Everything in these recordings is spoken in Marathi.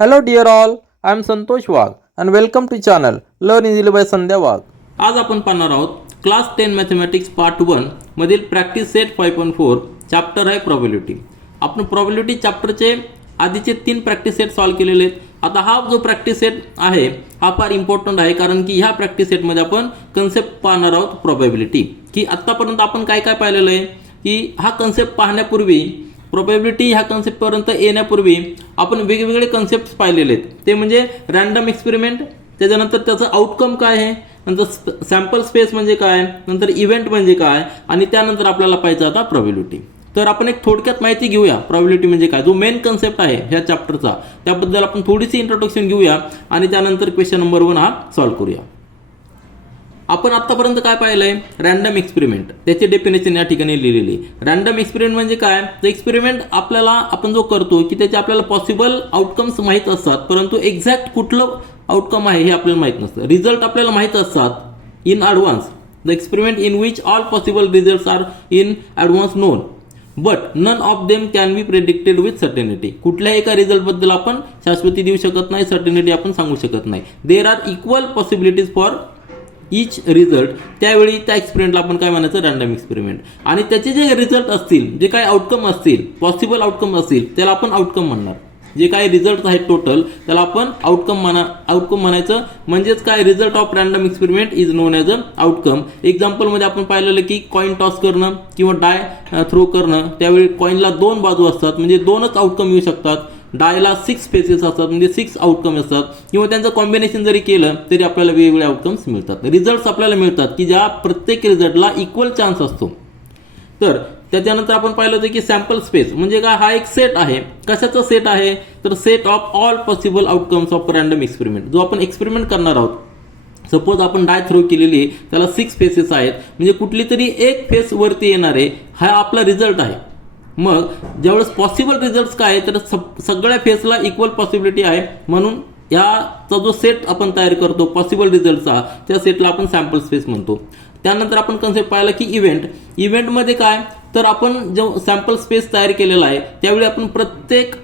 Hello dear all, I am Santosh Wagh and welcome to channel Learn Easily by संध्या वाघ. आज आपण पाहणार आहोत क्लास 10 मॅथमॅटिक्स पार्ट 1 मधील प्रॅक्टिस सेट 5.4 चॅप्टर आहे प्रोबॅबिलिटी. आपण प्रोबॅबिलिटी चॅप्टरचे आधीचे 3 प्रॅक्टिस सेट सॉल्व केलेले आहेत. आता हा जो प्रॅक्टिस सेट आहे हा फार इम्पॉर्टंट आहे, कारण की ह्या प्रॅक्टिस सेटमध्ये आपण कन्सेप्ट पाहणार आहोत प्रोबॅबिलिटी. की आत्तापर्यंत आपण काय काय पाहिलेलं आहे की हा कन्सेप्ट पाहण्यापूर्वी, प्रोबॅबिलिटी ह्या कन्सेप्टपर्यंत येण्यापूर्वी आपण वेगवेगळे कन्सेप्ट पाहिलेले आहेत. ते म्हणजे रँडम एक्सपेरिमेंट, त्याच्यानंतर त्याचं आउटकम काय आहे, नंतर सॅम्पल स्पेस म्हणजे काय, नंतर इव्हेंट म्हणजे काय, आणि त्यानंतर आपल्याला पाहिजे आता प्रोबॅबिलिटी. तर आपण एक थोडक्यात माहिती घेऊया प्रोबॅबिलिटी म्हणजे काय, जो मेन कन्सेप्ट आहे ह्या चॅप्टरचा. त्याबद्दल आपण थोडीशी इंट्रोडक्शन घेऊया आणि त्यानंतर क्वेश्चन नंबर 1 हा सॉल्व्ह करूया. आपण आतापर्यंत काय पाहिलंय, रँडम एक्सपेरिमेंट, त्याचे डेफिनेशन या ठिकाणी लिहिलेली. रँडम एक्सपेरिमेंट म्हणजे काय, तर एक्सपेरिमेंट आपल्याला आपण जो करतो की त्याचे आपल्याला पॉसिबल आउटकम्स माहीत असतात, परंतु एक्झॅक्ट कुठलं आउटकम आहे हे आपल्याला माहीत नसतं. रिझल्ट आपल्याला माहीत असतात in advance. The experiment in which all possible results are in advance known but none of them can be predicted with certainty. कुठल्याही एका रिझल्टबद्दल आपण शाश्वती देऊ शकत नाही, सर्टेनिटी आपण सांगू शकत नाही. There are equal possibilities for each result. त्यावेळी त्या एक्सपेरिमेंटला आपण काय म्हणायचं, रँडम एक्सपेरिमेंट. आणि त्याचे जे रिझल्ट असतील, जे काही आउटकम असतील, पॉसिबल आउटकम असतील, त्याला आपण आउटकम म्हणणार. जे काही रिझल्ट आहेत टोटल त्याला आपण आउटकम म्हणायचं. म्हणजेच काय, result of random experiment is known as a outcome. एक्झाम्पलमध्ये आपण पाहिलेलं की कॉईन टॉस करणं किंवा डाय थ्रो करणं, त्यावेळी कॉईनला 2 बाजू असतात, म्हणजे 2च आउटकम येऊ शकतात. डायला 6 फेसेस असतात, म्हणजे 6 आउटकम असतात, किंवा त्यांचं कॉम्बिनेशन जरी केलं तरी आपल्याला वेगवेगळे आउटकम्स मिळतात. रिझल्ट्स आपल्याला मिळतात की ज्या प्रत्येक रिझल्टला इक्वल चान्स असतो. तर त्याच्यानंतर आपण पाहिलं होतं की सॅम्पल स्पेस म्हणजे काय, हा एक सेट आहे. कशाचा सेट आहे, तर set of all possible outcomes of random experiment. जो आपण एक्सपेरिमेंट करणार आहोत, सपोज आपण डाय थ्रो केलेली, त्याला 6 फेसेस आहेत, म्हणजे कुठली तरी एक फेस वरती येणारे हा आपला रिझल्ट आहे. मग ज्यावेळेस पॉसिबल रिझल्ट काय आहे, तर सगळ्या फेसला इक्वल पॉसिबिलिटी आहे, म्हणून याचा जो सेट आपण तयार करतो पॉसिबल रिझल्टचा, त्या सेटला आपण सॅम्पल स्पेस म्हणतो. त्यानंतर आपण कन्सेप्ट पाहिला की इव्हेंट. इव्हेंटमध्ये काय, तर आपण जो सॅम्पल स्पेस तयार केलेला आहे त्यावेळी आपण प्रत्येक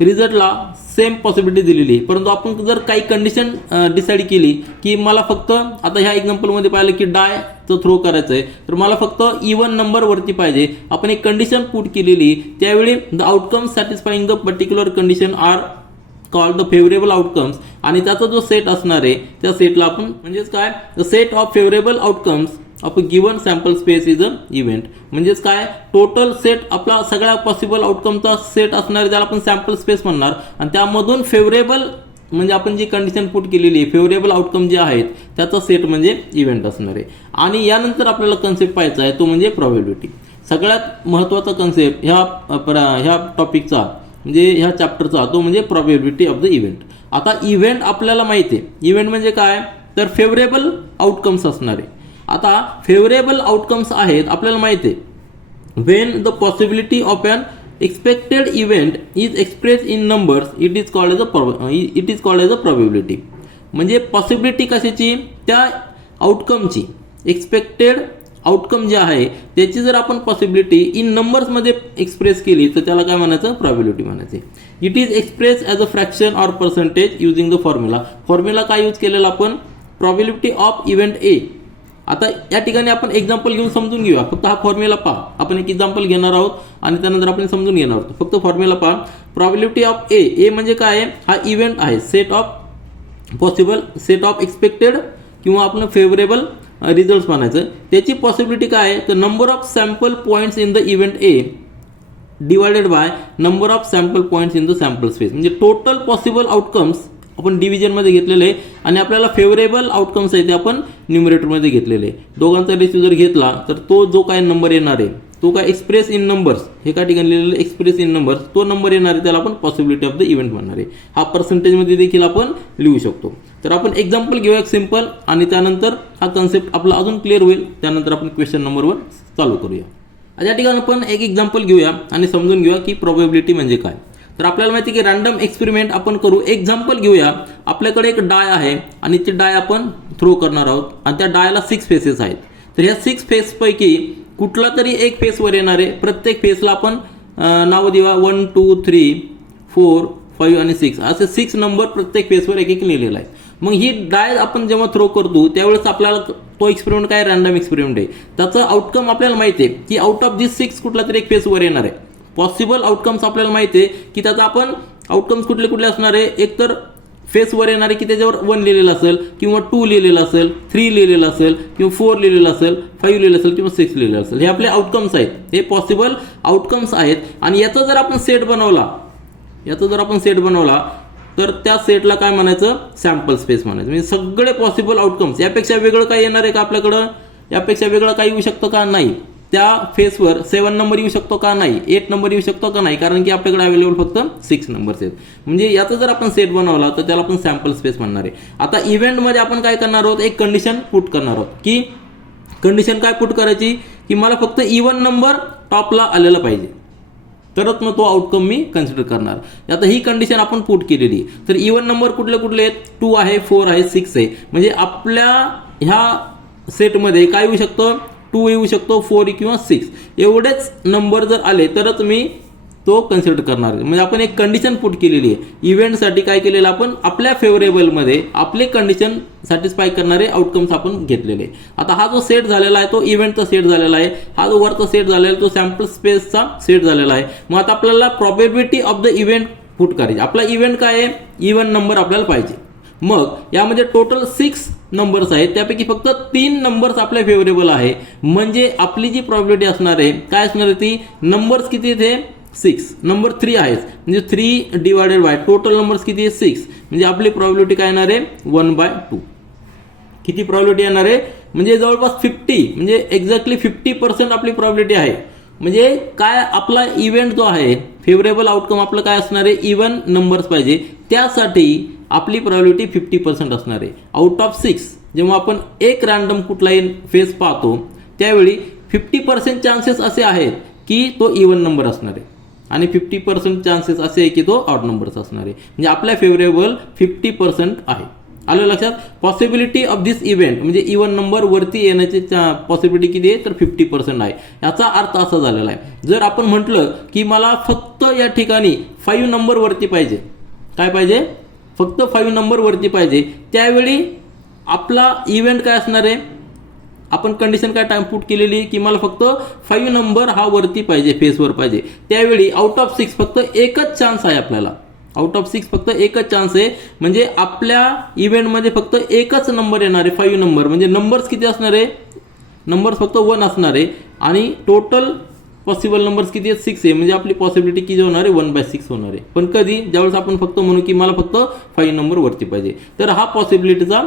रिझल्टला सेम पॉसिबिलिटी दिलेली, परंतु आपण जर काही कंडिशन डिसाईड केली की मला फक्त, आता ह्या एक्झाम्पलमध्ये पाहिलं की डायचं थ्रो करायचं आहे, तर मला फक्त इव्हन नंबरवरती पाहिजे. आपण एक कंडिशन पुट केलेली, त्यावेळी the outcomes satisfying the particular condition are called the favourable outcomes. आणि त्याचा जो सेट असणार आहे त्या सेटला आपण, म्हणजेच काय, the set of favourable outcomes of a given sample space is a event. म्हणजेच काय, टोटल सेट आपला सगळ्या पॉसिबल आउटकमचा सेट असणार आहे, त्याला आपण सॅम्पल स्पेस म्हणणार. आणि त्यामधून फेवरेबल म्हणजे आपण जी कंडिशन पुट केलेली आहे, फेवरेबल आउटकम जे आहेत त्याचा सेट म्हणजे इव्हेंट असणार आहे. आणि यानंतर आपल्याला कन्सेप्ट पाहायचा आहे तो म्हणजे प्रोबॅबिलिटी. सगळ्यात महत्त्वाचा कन्सेप्ट ह्या टॉपिकचा म्हणजे ह्या चॅप्टरचा तो म्हणजे प्रोबॅबिलिटी ऑफ द इव्हेंट. आता इव्हेंट आपल्याला माहिती आहे, इव्हेंट म्हणजे काय, तर फेवरेबल आउटकम्स असणार आहे. आता फेवरेबल आउटकम्स आहेत आपल्याला माहिती आहे, when the possibility of unexpected event is express in numbers it is called as a probability. म्हणजे पॉसिबिलिटी कशाची, त्या आउटकमची, एक्सपेक्टेड आउटकम जे आहे त्याची जर आपण पॉसिबिलिटी इन नंबर्समध्ये एक्सप्रेस केली तर त्याला काय म्हणायचं, प्रोबॅबिलिटी म्हणायचे. It is express as a fraction or percentage using the formula. Formula काय यूज केलेला आपण, प्रोबॅबिलिटी ऑफ इव्हेंट ए. आता या ठिकाणी आपण एक्झाम्पल घेऊन समजून घेऊया. फक्त हा फॉर्म्युला पहा, आपण एक एक्झाम्पल घेणार आहोत आणि त्यानंतर आपण समजून घेणार आहोत. फक्त फॉर्म्युला पहा. प्रोबॅबिलिटी ऑफ ए म्हणजे काय आहे, हा इव्हेंट आहे, set of possible, set of expected किंवा आपण फेवरेबल रिझल्ट म्हणायचं. त्याची पॉसिबिलिटी काय आहे, तर number of sample points in the event A divided by number of sample points in the sample space. म्हणजे टोटल पॉसिबल आउटकम्स आपण डिव्हिजनमध्ये घेतलेले आणि आपल्याला फेवरेबल आउटकम्स आहे ते आपण न्यूमरेटरमध्ये घेतलेले. दोघांचा रेशिओ जर घेतला तर तो जो काय नंबर येणार आहे तो काय एक्सप्रेस इन नंबर्स, हे काय ठिकाणी लिहिलेलं एक्सप्रेस इन नंबर्स, तो नंबर येणार आहे त्याला आपण पॉसिबिलिटी ऑफ द इव्हेंट म्हणणार आहे. हा पर्सेंटेजमध्ये देखील आपण लिहू शकतो. तर आपण एक्झाम्पल घेऊया एक सिंपल, आणि त्यानंतर हा कन्सेप्ट आपला अजून क्लिअर होईल. त्यानंतर आपण क्वेश्चन नंबर 1 चालू करूया. या ठिकाणी आपण एक एक्झाम्पल घेऊया आणि समजून घेऊया की प्रोबॅबिलिटी म्हणजे काय. तर आपल्याला माहिती आहे की रँडम एक्सपेरिमेंट आपण करू. एक्झाम्पल घेऊया, आपल्याकडे एक डाय आहे आणि ती डाय आपण थ्रो करणार आहोत आणि त्या डायला 6 फेसेस आहेत. तर ह्या 6 फेसपैकी कुठला तरी एक फेसवर येणार आहे. प्रत्येक फेसला आपण नाव देऊया 1 2 3 4 5 आणि 6 असे 6 नंबर प्रत्येक फेसवर एक एक लिहिलेला आहे. मग ही डाय आपण जेव्हा थ्रो करतो त्यावेळेस आपल्याला तो एक्सपेरिमेंट काय रॅन्डम एक्सपेरिमेंट आहे, त्याचं आउटकम आपल्याला माहिती आहे की आउट ऑफ दिस 6 कुठला तरी एक फेसवर येणार आहे. पॉसिबल आउटकम्स आपल्याला माहिती आहे की त्याचा आपण आउटकम्स कुठले कुठले असणार आहे, एक तर फेसवर येणार आहे की त्याच्यावर 1 लिहिलेलं असेल किंवा 2 लिहिलेलं असेल, 3 लिहिलेलं असेल किंवा 4 लिहिलेलं असेल, 5 लिहिलेलं असेल किंवा 6 लिहिलेलं असेल. हे आपले आउटकम्स आहेत, हे पॉसिबल आउटकम्स आहेत. आणि याचा जर आपण सेट बनवला तर त्या सेटला काय म्हणायचं, सॅम्पल स्पेस म्हणायचं. म्हणजे सगळे पॉसिबल आउटकम्स, यापेक्षा वेगळं काय येणार आहे का आपल्याकडं, यापेक्षा वेगळं काही येऊ शकतं का, नाही. त्या फेसवर 7 नंबर येऊ शकतो का, नाही. 8 नंबर येऊ शकतो का, नाही, कारण की आपल्याकडे अवेलेबल फक्त 6 नंबर्स आहेत. म्हणजे याचा जर आपण सेट बनवला तर त्याला आपण सॅम्पल स्पेस म्हणणार आहे. आता इव्हेंटमध्ये आपण काय करणार आहोत, एक कंडिशन पुट करणार आहोत. की कंडिशन काय पुट करायची, की मला फक्त इव्हन नंबर टॉपला आलेला पाहिजे, तरच मग तो आउटकम मी कन्सिडर करणार. आता ही कंडिशन आपण पुट केलेली. तर इव्हन नंबर कुठले कुठले आहेत, 2 आहे, 4 आहे, 6 आहे. म्हणजे आपल्या ह्या सेटमध्ये काय येऊ शकतं, 2 येऊ शकतो, 4 किंवा 6 एवढेच नंबर जर आले तरच मी तो कन्सिडर करणार. म्हणजे आपण एक कंडिशन पुट केलेली आहे. इव्हेंटसाठी काय केलेलं आपण आपल्या फेवरेबलमध्ये आपले कंडिशन सॅटिस्फाय करणारे आउटकम्स आपण घेतलेले. आता हा जो सेट झालेला आहे तो इव्हेंटचा सेट झालेला आहे, हा जो वरचा सेट झालेला आहे तो सॅम्पल स्पेसचा सेट झालेला आहे. मग आता आपल्याला probability of the event put करायची. आपला इव्हेंट काय आहे, इव्हन नंबर आपल्याला पाहिजे. मग यामध्ये टोटल 6 नंबर्स आहेत, त्यापैकी फक्त 3 नंबर्स आपल्या फेवरेबल आहे. म्हणजे आपली जी प्रोबॅबिलिटी असणार आहे काय असणार आहे, ती नंबर्स किती आहेत, 6, नंबर 3 आहेत. म्हणजे 3 डिवायडेड बाय टोटल नंबर्स किती आहे, 6. म्हणजे आपली प्रोबॅबिलिटी काय येणार आहे, 1/2. किती प्रोबॅबिलिटी येणार आहे, म्हणजे जवळपास 50, म्हणजे एक्झॅक्टली 50% आपली प्रोबॅबिलिटी आहे. म्हणजे काय आपला इव्हेंट जो आहे फेवरेबल आउटकम आपलं काय असणार आहे, इव्हन नंबर्स पाहिजे. त्यासाठी आपली प्रोबॅबिलिटी 50% असणार आहे. आउट ऑफ 6 जेव्हा आपण एक रॅन्डम कुठलाही फेस पाहतो त्यावेळी 50% चान्सेस असे आहेत की तो इव्हन नंबर असणार आहे आणि 50% चान्सेस असे आहे की तो ऑड नंबर्स असणार आहे. म्हणजे आपल्या फेवरेबल 50% आहे. आलं लक्षात. पॉसिबिलिटी ऑफ दिस इव्हेंट म्हणजे इव्हन नंबर वरती येण्याची पॉसिबिलिटी किती आहे, तर 50% आहे. याचा अर्थ असा झालेला आहे, जर आपण म्हटलं की मला फक्त या ठिकाणी 5 नंबर वरती पाहिजे, काय पाहिजे, फक्त 5 नंबर वरती पाहिजे, त्यावेळी आपला इव्हेंट काय असणार आहे, आपण कंडिशन काय टाइम पुट केलेली की मला फक्त 5 नंबर हा वरती पाहिजे, फेसवर पाहिजे. त्यावेळी आउट ऑफ 6 फक्त एकच चान्स आहे आपल्याला, आउट ऑफ 6 फक्त एकच चान्स आहे. म्हणजे आपल्या इव्हेंटमध्ये फक्त एकच नंबर येणार आहे, 5 नंबर. म्हणजे नंबर्स किती असणार आहे, नंबर्स फक्त 1 असणार आहे आणि टोटल पॉसिबल नंबर्स किती आहेत, 6 आहे. म्हणजे आपली पॉसिबिलिटी किती होणार आहे, 1/6 होणार आहे. पण कधी, ज्यावेळेस आपण फक्त म्हणू की मला फक्त 5 नंबर वरती पाहिजे. तर हा पॉसिबिलिटीचा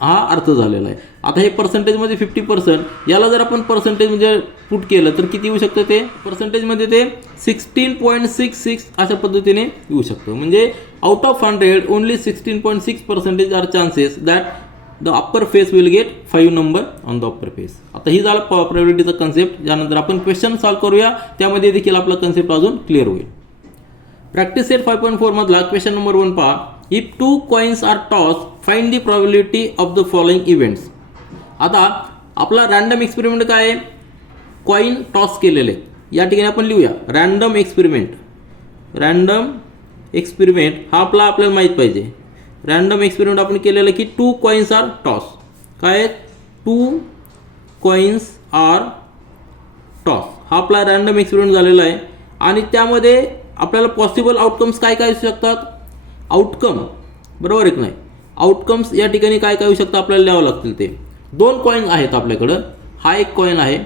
हा अर्थ झालेला आहे. आता हे पर्सेंटेजमध्ये 50%, याला जर आपण पर्सेंटेज म्हणजे पुट केलं तर किती येऊ शकतं, ते पर्सेंटेजमध्ये ते 16.66 अशा पद्धतीने येऊ शकतं. म्हणजे out of 100 only 16.6% are chances that the upper face will get 5 number on the upper face. आता ही झाला प्रोबॅबिलिटीचा कन्सेप्ट. यानंतर आपण क्वेश्चन सॉल्व्ह करूया, त्यामध्ये देखील आपला कन्सेप्ट अजून क्लिअर होईल. प्रॅक्टिस सेट 5.4 मधला क्वेश्चन नंबर 1 पहा. If 2 coins are toss find the probability of the following events. आता आपला रॅन्डम एक्सपेरिमेंट काय आहे, कॉइन टॉस केलेले. या ठिकाणी आपण लिहूया रॅन्डम एक्सपेरिमेंट. रॅन्डम एक्सपेरिमेंट हा आपल्याला माहीत पाहिजे. रॅन्डम एक्सपेरिमेंट आपण केलेलं की 2 कॉइन्स आर टॉस. काय आहे, 2 कॉइन्स आर टॉस हा आपला रॅन्डम एक्सपेरिमेंट झालेला आहे. आणि त्यामध्ये आपल्याला पॉसिबल आउटकम्स काय काय असू शकतात, आउटकम बरोबर आहे की नाही, आउटकम्स या ठिकाणी काय काय होऊ शकतं आपल्याला लिहावं लागतील. ते 2 कॉइन आहेत आपल्याकडं, हा एक कॉइन आहे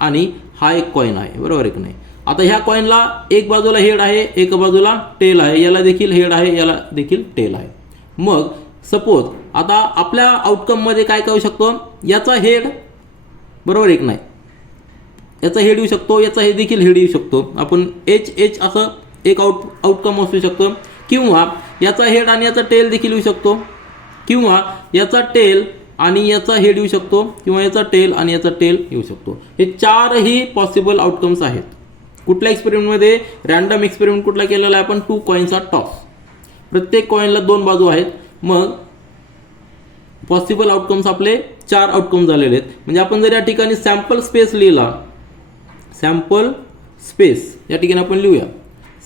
आणि हा एक कॉइन आहे, बरोबर आहे की नाही. आता ह्या कॉइनला एक बाजूला हेड आहे, एक बाजूला टेल आहे, याला देखील हेड आहे, याला देखील टेल आहे. मग सपोज आता आपल्या आउटकममध्ये काय काय होऊ शकतो, याचा हेड बरोबर आहे की नाही, याचा हेड येऊ शकतो, याचा हे देखील हेड येऊ शकतो. आपण एच असं एक आउटकम असू शकतो, किंवा याचा हेड आणि याचा टेल देखील येऊ शकतो, किंवा याचा टेल आणि याचा हेड येऊ शकतो, किंवा याचा टेल आणि याचा टेल येऊ शकतो. हे 4ही पॉसिबल आउटकम्स आहेत. कुठल्या एक्सपेरिमेंटमध्ये, रॅन्डम एक्सपेरिमेंट कुठला केलेला आहे आपण, 2 कॉइन्स आर टॉस. प्रत्येक कॉइनला 2 बाजू आहेत. मग पॉसिबल आउटकम्स आपले 4 आउटकम झालेले आहेत. म्हणजे आपण जर या ठिकाणी सॅम्पल स्पेस लिहिला, सॅम्पल स्पेस या ठिकाणी आपण लिहूया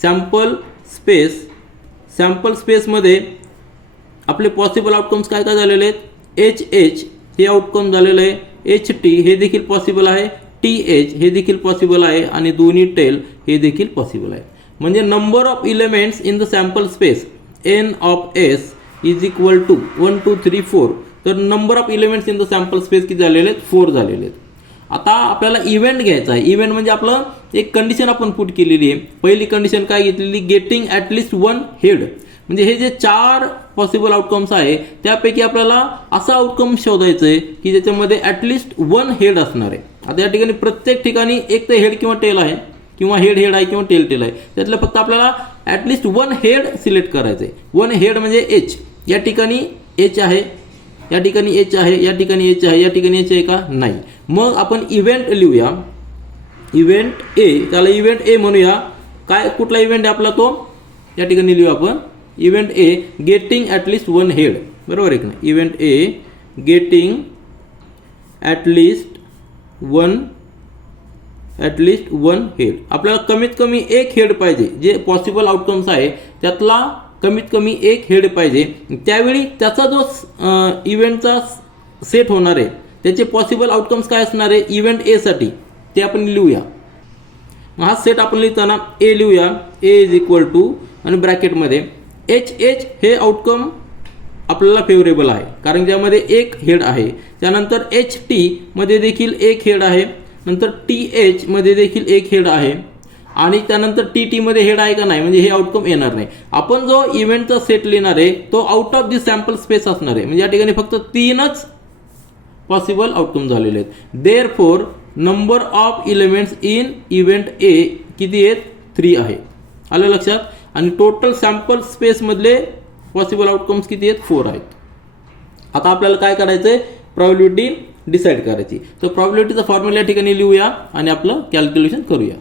सॅम्पल स्पेस सॅम्पल स्पेसमध्ये आपले पॉसिबल आउटकम्स काय काय झालेले आहेत, एच एच हे आउटकम झालेलं आहे, एच टी हे देखील पॉसिबल आहे, टी एच हे देखील पॉसिबल आहे आणि दोन्ही टेल हे देखील पॉसिबल आहे. म्हणजे number of elements in the sample space N of S is equal to 1 2 3 4. तर number of elements in the sample space किती झालेले आहेत, 4 झालेले आहेत. आता आपल्याला इव्हेंट घ्यायचा आहे. इव्हेंट म्हणजे आपलं एक कंडिशन आपण पुट केलेली आहे. पहिली कंडिशन काय घेतलेली, गेटिंग ॲटलिस्ट 1 हेड. म्हणजे हे जे 4 पॉसिबल आउटकम्स आहे त्यापैकी आपल्याला असा आउटकम शोधायचं आहे की ज्याच्यामध्ये ॲटलिस्ट 1 हेड असणार आहे. आता या ठिकाणी प्रत्येक ठिकाणी एक तर हेड किंवा टेल आहे किंवा हेड हेड आहे किंवा टेल टेल आहे. त्यातलं फक्त आपल्याला ॲटलिस्ट 1 हेड सिलेक्ट करायचं आहे. 1 हेड म्हणजे एच. या ठिकाणी एच आहे, या ठिकाणी एच आहे, या ठिकाणी एच आहे, या ठिकाणी एच आहे का, नाही. मग आपण इव्हेंट लिहूया, इव्हेंट ए. त्याला इव्हेंट ए म्हणूया. काय कुठला इव्हेंट आहे आपला तो, या ठिकाणी लिहूया आपण इव्हेंट ए गेटिंग ॲटलिस्ट 1 हेड. बरोबर आहे की नाही. इव्हेंट ए गेटिंग ॲटलिस्ट 1 हेड. आपल्याला कमीत कमी एक हेड पाहिजे. जे पॉसिबल आउटकम्स आहे त्यातला कमीत कमी एक हेड पाहिजे. त्यावेळी त्याचा जो इव्हेंटचा सेट होणार आहे त्याचे पॉसिबल आउटकम्स काय असणार आहे इव्हेंट ए साठी, ते आपण लिहूया. हा सेट आपण लिहिताना ए लिहूया. ए इज इक्वल टू आणि ब्रॅकेटमध्ये एच एच हे आउटकम आपल्याला फेवरेबल आहे कारण त्यामध्ये एक हेड आहे. त्यानंतर एच टी मध्ये देखील एक हेड आहे. नंतर टी एच मध्ये देखील एक हेड आहे आणि त्यानंतर टी टी मध्ये हेड आहे का नाही, म्हणजे हे आउटकम येणार नाही. आपण जो इव्हेंटचा सेट लिहिणार आहे तो out of the sample space असणार आहे. म्हणजे या ठिकाणी फक्त 3च पॉसिबल आउटकम झालेले आहेत. Therefore number of elements in event A किती आहेत, 3 आहे. आलं लक्षात. आणि टोटल सॅम्पल स्पेसमधले पॉसिबल आउटकम्स किती आहेत, 4 आहेत. आता आपल्याला काय करायचं आहे, प्रॉबिलिटी डिसाईड करायची. तर प्रॉबिलिटीचा फॉर्म्युला या ठिकाणी लिहूया आणि आपलं कॅल्क्युलेशन करूया.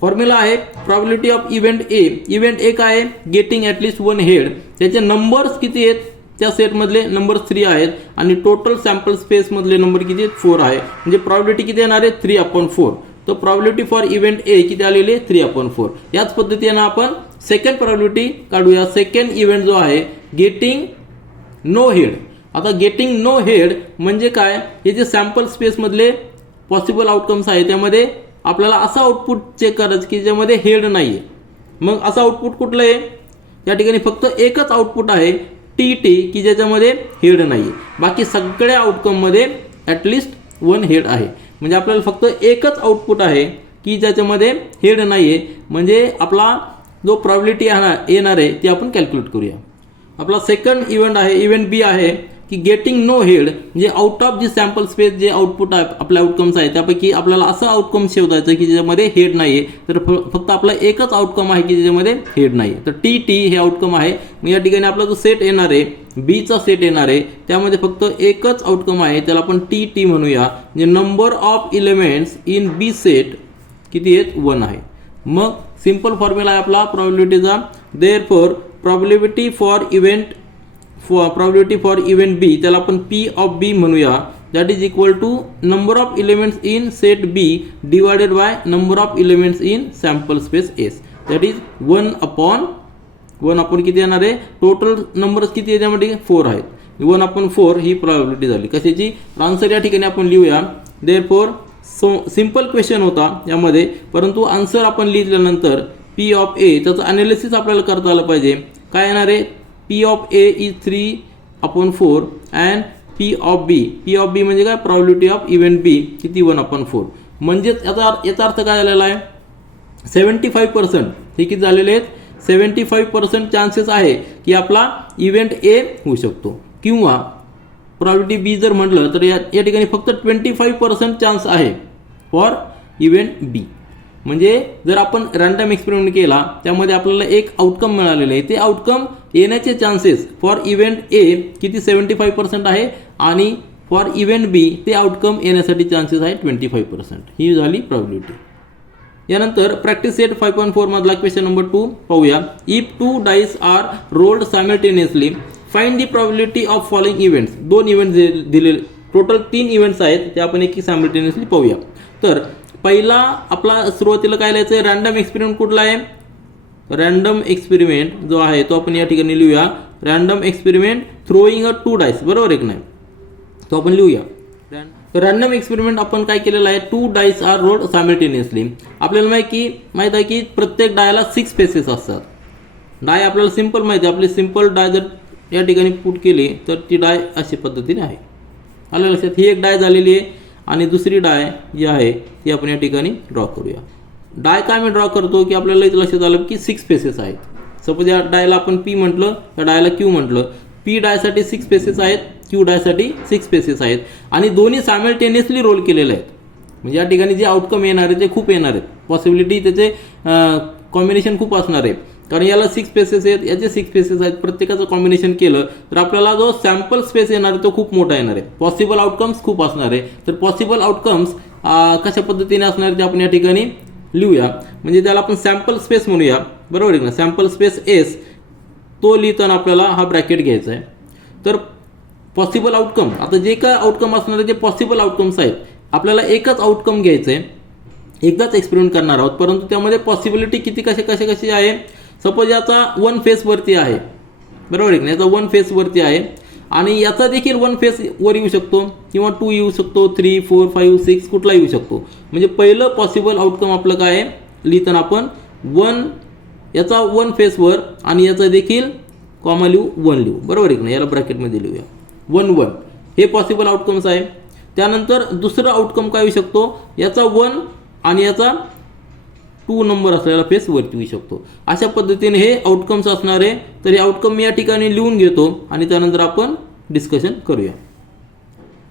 फॉर्म्युला आहे probability of event A. Event A काय आहे, गेटिंग ॲटलिस्ट 1 हेड. त्याचे नंबर्स किती आहेत, त्या सेटमधले नंबर 3 आहेत आणि टोटल सॅम्पल स्पेसमधले नंबर किती आहेत, 4 आहे. म्हणजे प्रॉबिलिटी किती येणार आहे, 3/4. तर प्रॉबिलिटी फॉर इव्हेंट ए किती आलेली आहे, 3/4. याच पद्धतीने आपण सेकंड प्रॉबिलिटी काढूया. सेकंड इव्हेंट जो आहे गेटिंग नो हेड. आता गेटिंग नो हेड म्हणजे काय, हे जे सॅम्पल स्पेसमधले पॉसिबल आउटकम्स आहे त्यामध्ये आपल्याला असं आउटपुट चेक करायचं की ज्यामध्ये हेड नाही आहे. मग असं आउटपुट कुठलं आहे, या ठिकाणी फक्त एकच आउटपुट आहे टी टी की ज्याच्यामध्ये हेड नाही आहे. बाकी सगळ्या आउटकममध्ये ॲटलिस्ट 1 हेड आहे. म्हणजे आपल्याला फक्त एकच आउटपुट आहे की ज्याच्यामध्ये हेड नाही आहे. म्हणजे आपला जो प्रॉबिलिटी येणार आहे ती आपण कॅल्क्युलेट करूया. आपला सेकंड इव्हेंट आहे, इव्हेंट बी आहे की गेटिंग नो हेड. म्हणजे आउट ऑफ जी सॅम्पल स्पेस जे आउटपुट आहे आपल्या आउटकम्स आहे त्यापैकी आपल्याला असं आउटकम शोधायचं की ज्याच्यामध्ये हेड नाही आहे. तर फक्त आपला एकच आउटकम आहे की ज्याच्यामध्ये हेड नाही आहे. तर टी टी हे आउटकम आहे. मग या ठिकाणी आपला जो सेट येणार आहे बीचा सेट येणार आहे त्यामध्ये फक्त एकच आउटकम आहे, त्याला आपण टी टी म्हणूया. म्हणजे number of elements in B set किती आहेत, 1 आहे. मग सिंपल फॉर्म्युला आहे आपला प्रॉबिलिटीचा. Therefore probability for event B त्याला आपण पी ऑफ बी म्हणूया. That is equal to number of elements in set B divided by number of elements in sample space S. That is 1/1 किती येणार आहे, टोटल नंबर्स किती आहे त्यामध्ये 4 आहेत. 1/4 ही प्रॉबिलिटी झाली. कशाची, आन्सर या ठिकाणी आपण लिहूया. देअरफॉर सिंपल क्वेश्चन होता यामध्ये, परंतु आन्सर आपण लिहिल्यानंतर पी ऑफ ए त्याचं अनालिसिस आपल्याला करता आलं पाहिजे. काय येणार आहे, P of A is 3/4 and P of B म्हणजे काय, प्रॉबिलिटी ऑफ इव्हेंट बी किती 1/4. म्हणजेच याचा अर्थ काय झालेला आहे, 75% हे किती झालेले आहेत, 75% चान्सेस आहे की आपला इव्हेंट ए होऊ शकतो. किंवा प्रॉबिलिटी बी जर म्हटलं तर या ठिकाणी फक्त 25% चान्स आहे फॉर इव्हेंट बी. म्हणजे जर आपण रँडम एक्सपेरिमेंट केला त्यामध्ये आपल्याला एक आउटकम मिळालेलं आहे, ते आउटकम येण्याचे चान्सेस फॉर इव्हेंट ए किती 75% आहे आणि फॉर इव्हेंट बी ते आउटकम येण्यासाठी चान्सेस आहे 25%. ही झाली प्रॉबिलिटी. यानंतर प्रॅक्टिस सेट 5.4 मधला क्वेश्चन नंबर 2 पाहूया. If 2 dice are rolled simultaneously find the probability of following events. 2 events दिले, टोटल 3 इव्हेंट्स आहेत, ते आपण एक सायमल्टेनियसली पाहूया. तर पहिला आपला सुरुवातीला काय लिहायचं आहे, रँडम एक्सपेरिमेंट कुठला आहे, रँडम एक्सपेरिमेंट जो आहे तो आपण या ठिकाणी लिहूया. रँडम एक्सपेरिमेंट थ्रोईंग अ 2 डायस, बरोबर आहे की नाही, तो आपण लिहूया. रँडम एक्सपेरिमेंट आपण काय केलेलं आहे, 2 डायस आर रोल्ड सायमल्टेनियसली. आपल्याला माहित आहे की प्रत्येक डायला 6 फेसेस असतात. डाय आपल्याला सिंपल माहिती आहे, आपली सिंपल डाय जर या ठिकाणी पुट केली तर ती डाय अशा पद्धतीने आहे. आलं लक्षात. ही एक डाय झालेली आहे आणि दुसरी डाय जी आहे ती आपण या ठिकाणी ड्रॉ करूया. डाय काय मी ड्रॉ करतो की आपल्याला इथं लक्षात आलं की 6 फेसेस आहेत. सपोज या डायला आपण पी म्हटलं, या डायला क्यू म्हटलं. पी डायसाठी 6 फेसेस आहेत, क्यू डायसाठी 6 फेसेस आहेत आणि दोन्ही सायमल्टेनियसली रोल केलेले आहेत. म्हणजे या ठिकाणी जे आउटकम येणार आहे ते खूप येणार आहेत. पॉसिबिलिटी त्याचे कॉम्बिनेशन खूप असणार आहे. कारण याला 6 फेसेस आहेत, याचे 6 फेसेस आहेत. प्रत्येकाचं कॉम्बिनेशन केलं तर आपल्याला जो सॅम्पल स्पेस येणार आहे तो खूप मोठा येणार आहे. पॉसिबल आउटकम्स खूप असणार आहे. तर पॉसिबल आउटकम्स कशा पद्धतीने असणार ते आपण या ठिकाणी लिहूया. म्हणजे त्याला आपण सॅम्पल स्पेस म्हणूया, बरोबर आहे ना. सॅम्पल स्पेस एस तो लिहिताना आपल्याला हा ब्रॅकेट घ्यायचा आहे. तर पॉसिबल आउटकम, आता जे काय आउटकम असणार आहे जे पॉसिबल आउटकम्स आहेत, आपल्याला एकच आउटकम घ्यायचं आहे, एकदाच एक्सपेरिमेंट करणार आहोत. परंतु त्यामध्ये पॉसिबिलिटी किती कशी आहे. सपोज याचा 1 फेसवरती आहे, बरोबर आहे की नाही. याचा 1 फेसवरती आहे आणि याचा देखील 1 फेस वर येऊ शकतो किंवा 2 येऊ शकतो, 3, 4, 5, 6 कुठला येऊ शकतो. म्हणजे पहिलं पॉसिबल आउटकम आपलं काय आहे लिहिताना आपण याचा 1 फेसवर आणि याचा देखील कॉमा लिहू, 1 लिहू, बरोबर आहे की नाही. याला ब्रॅकेटमध्ये लिहूया 1, 1 हे पॉसिबल आउटकम्स आहे. त्यानंतर दुसरं आउटकम काय येऊ शकतो, याचा 1 आणि याचा 2 नंबर असलेला फेस वरती येऊ शकतो. अशा पद्धतीने हे आउटकम्स असणार आहे. तर हे आउटकम मी या ठिकाणी लिहून घेतो आणि त्यानंतर आपण डिस्कशन करूया.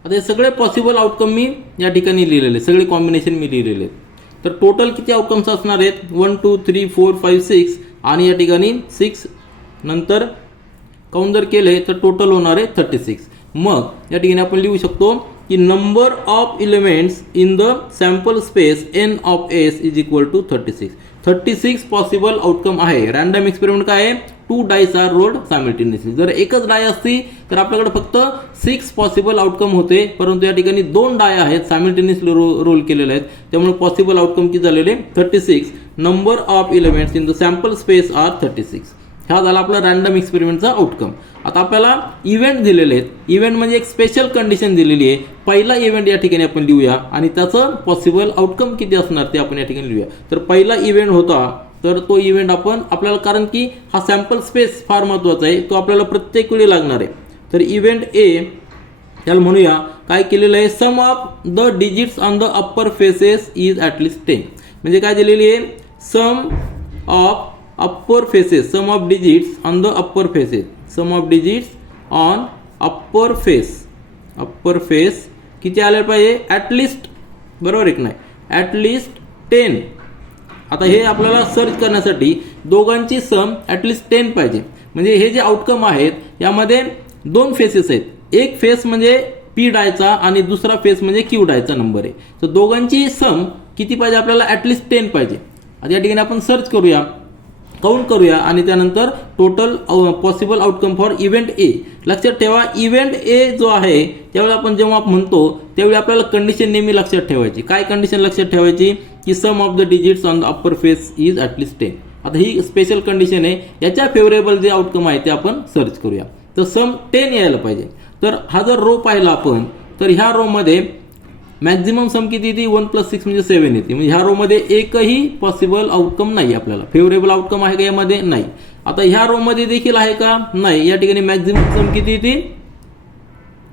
आता हे सगळे पॉसिबल आउटकम मी या ठिकाणी लिहिलेले, सगळे कॉम्बिनेशन मी लिहिलेले आहेत. तर टोटल किती आउटकम्स असणार आहेत, 1, 2, 3, 4, 5, 6 आणि या ठिकाणी 6 नंतर काउंट जर केले तर टोटल होणार आहे 36. मग या ठिकाणी आपण लिहू शकतो की number of elements in the sample space N of S is equal to 36. 36 possible outcome आहे. रँडम एक्सपेरिमेंट काय आहे, 2 डायस आर रोल्ड सायमल्टेनियसली. जर एकच डाय असती तर आपल्याकडे फक्त 6 पॉसिबल आउटकम होते. परंतु या ठिकाणी 2 डाय आहेत, सायमल्टेनियसली रोल केलेले आहेत. त्यामुळे पॉसिबल आउटकम किती झालेले 36. Number of elements in the sample space are 36. हा झाला आपला रँडम एक्सपेरिमेंटचा आउटकम. आता आपल्याला इव्हेंट दिलेले आहेत. इव्हेंट म्हणजे एक स्पेशल कंडिशन दिलेली आहे. पहिला इव्हेंट या ठिकाणी आपण लिहूया आणि त्याचं पॉसिबल आउटकम किती असणार ते आपण या ठिकाणी लिहूया. तर पहिला इव्हेंट होता, तर तो इव्हेंट आपल्याला कारण की हा सॅम्पल स्पेस फार महत्त्वाचा आहे, तो आपल्याला प्रत्येक वेळी लागणार आहे. तर इव्हेंट ए त्याला म्हणूया काय केलेलं आहे, sum of the digits on the upper faces is at least 10. म्हणजे काय दिलेली आहे, sum of upper faces, sum of digits on the upper faces, sum of digits on upper face किती आले पाहिजे, ॲटलिस्ट, बरोबर आहे की नाही, ॲटलिस्ट 10. आता हे आपल्याला सर्च करण्यासाठी दोघांची सम ॲटलिस्ट 10 पाहिजे. म्हणजे हे जे आउटकम आहेत यामध्ये 2 फेसेस आहेत. एक फेस म्हणजे पी डायचा आणि दुसरा फेस म्हणजे क्यू डायचा नंबर आहे. तर दोघांची सम किती पाहिजे आपल्याला, ॲटलिस्ट 10 पाहिजे. आता या ठिकाणी आपण सर्च करूया, काउंट करूया आणि त्यानंतर total possible outcome for event A. लक्षात ठेवा, इव्हेंट ए जो आहे त्यावेळी आपण जेव्हा म्हणतो त्यावेळी आपल्याला कंडिशन नेहमी लक्षात ठेवायची. काय कंडिशन लक्षात ठेवायची की sum of the digits on the upper face is at least 10. आता ही स्पेशल कंडिशन आहे. याच्या फेवरेबल जे आउटकम आहे ते आपण सर्च करूया. तर सम 10 यायला पाहिजे. तर हा जर रो पाहिला आपण तर ह्या रो मध्ये मॅक्झिमम सम किती येते, 1 + 6 म्हणजे 7 येते. म्हणजे ह्या रो मध्ये एकही पॉसिबल आउटकम नाही. आपल्याला फेवरेबल आउटकम आहे का यामध्ये, नाही. आता ह्या रो मध्ये देखील आहे का, नाही. या ठिकाणी मॅक्झिमम सम किती येते,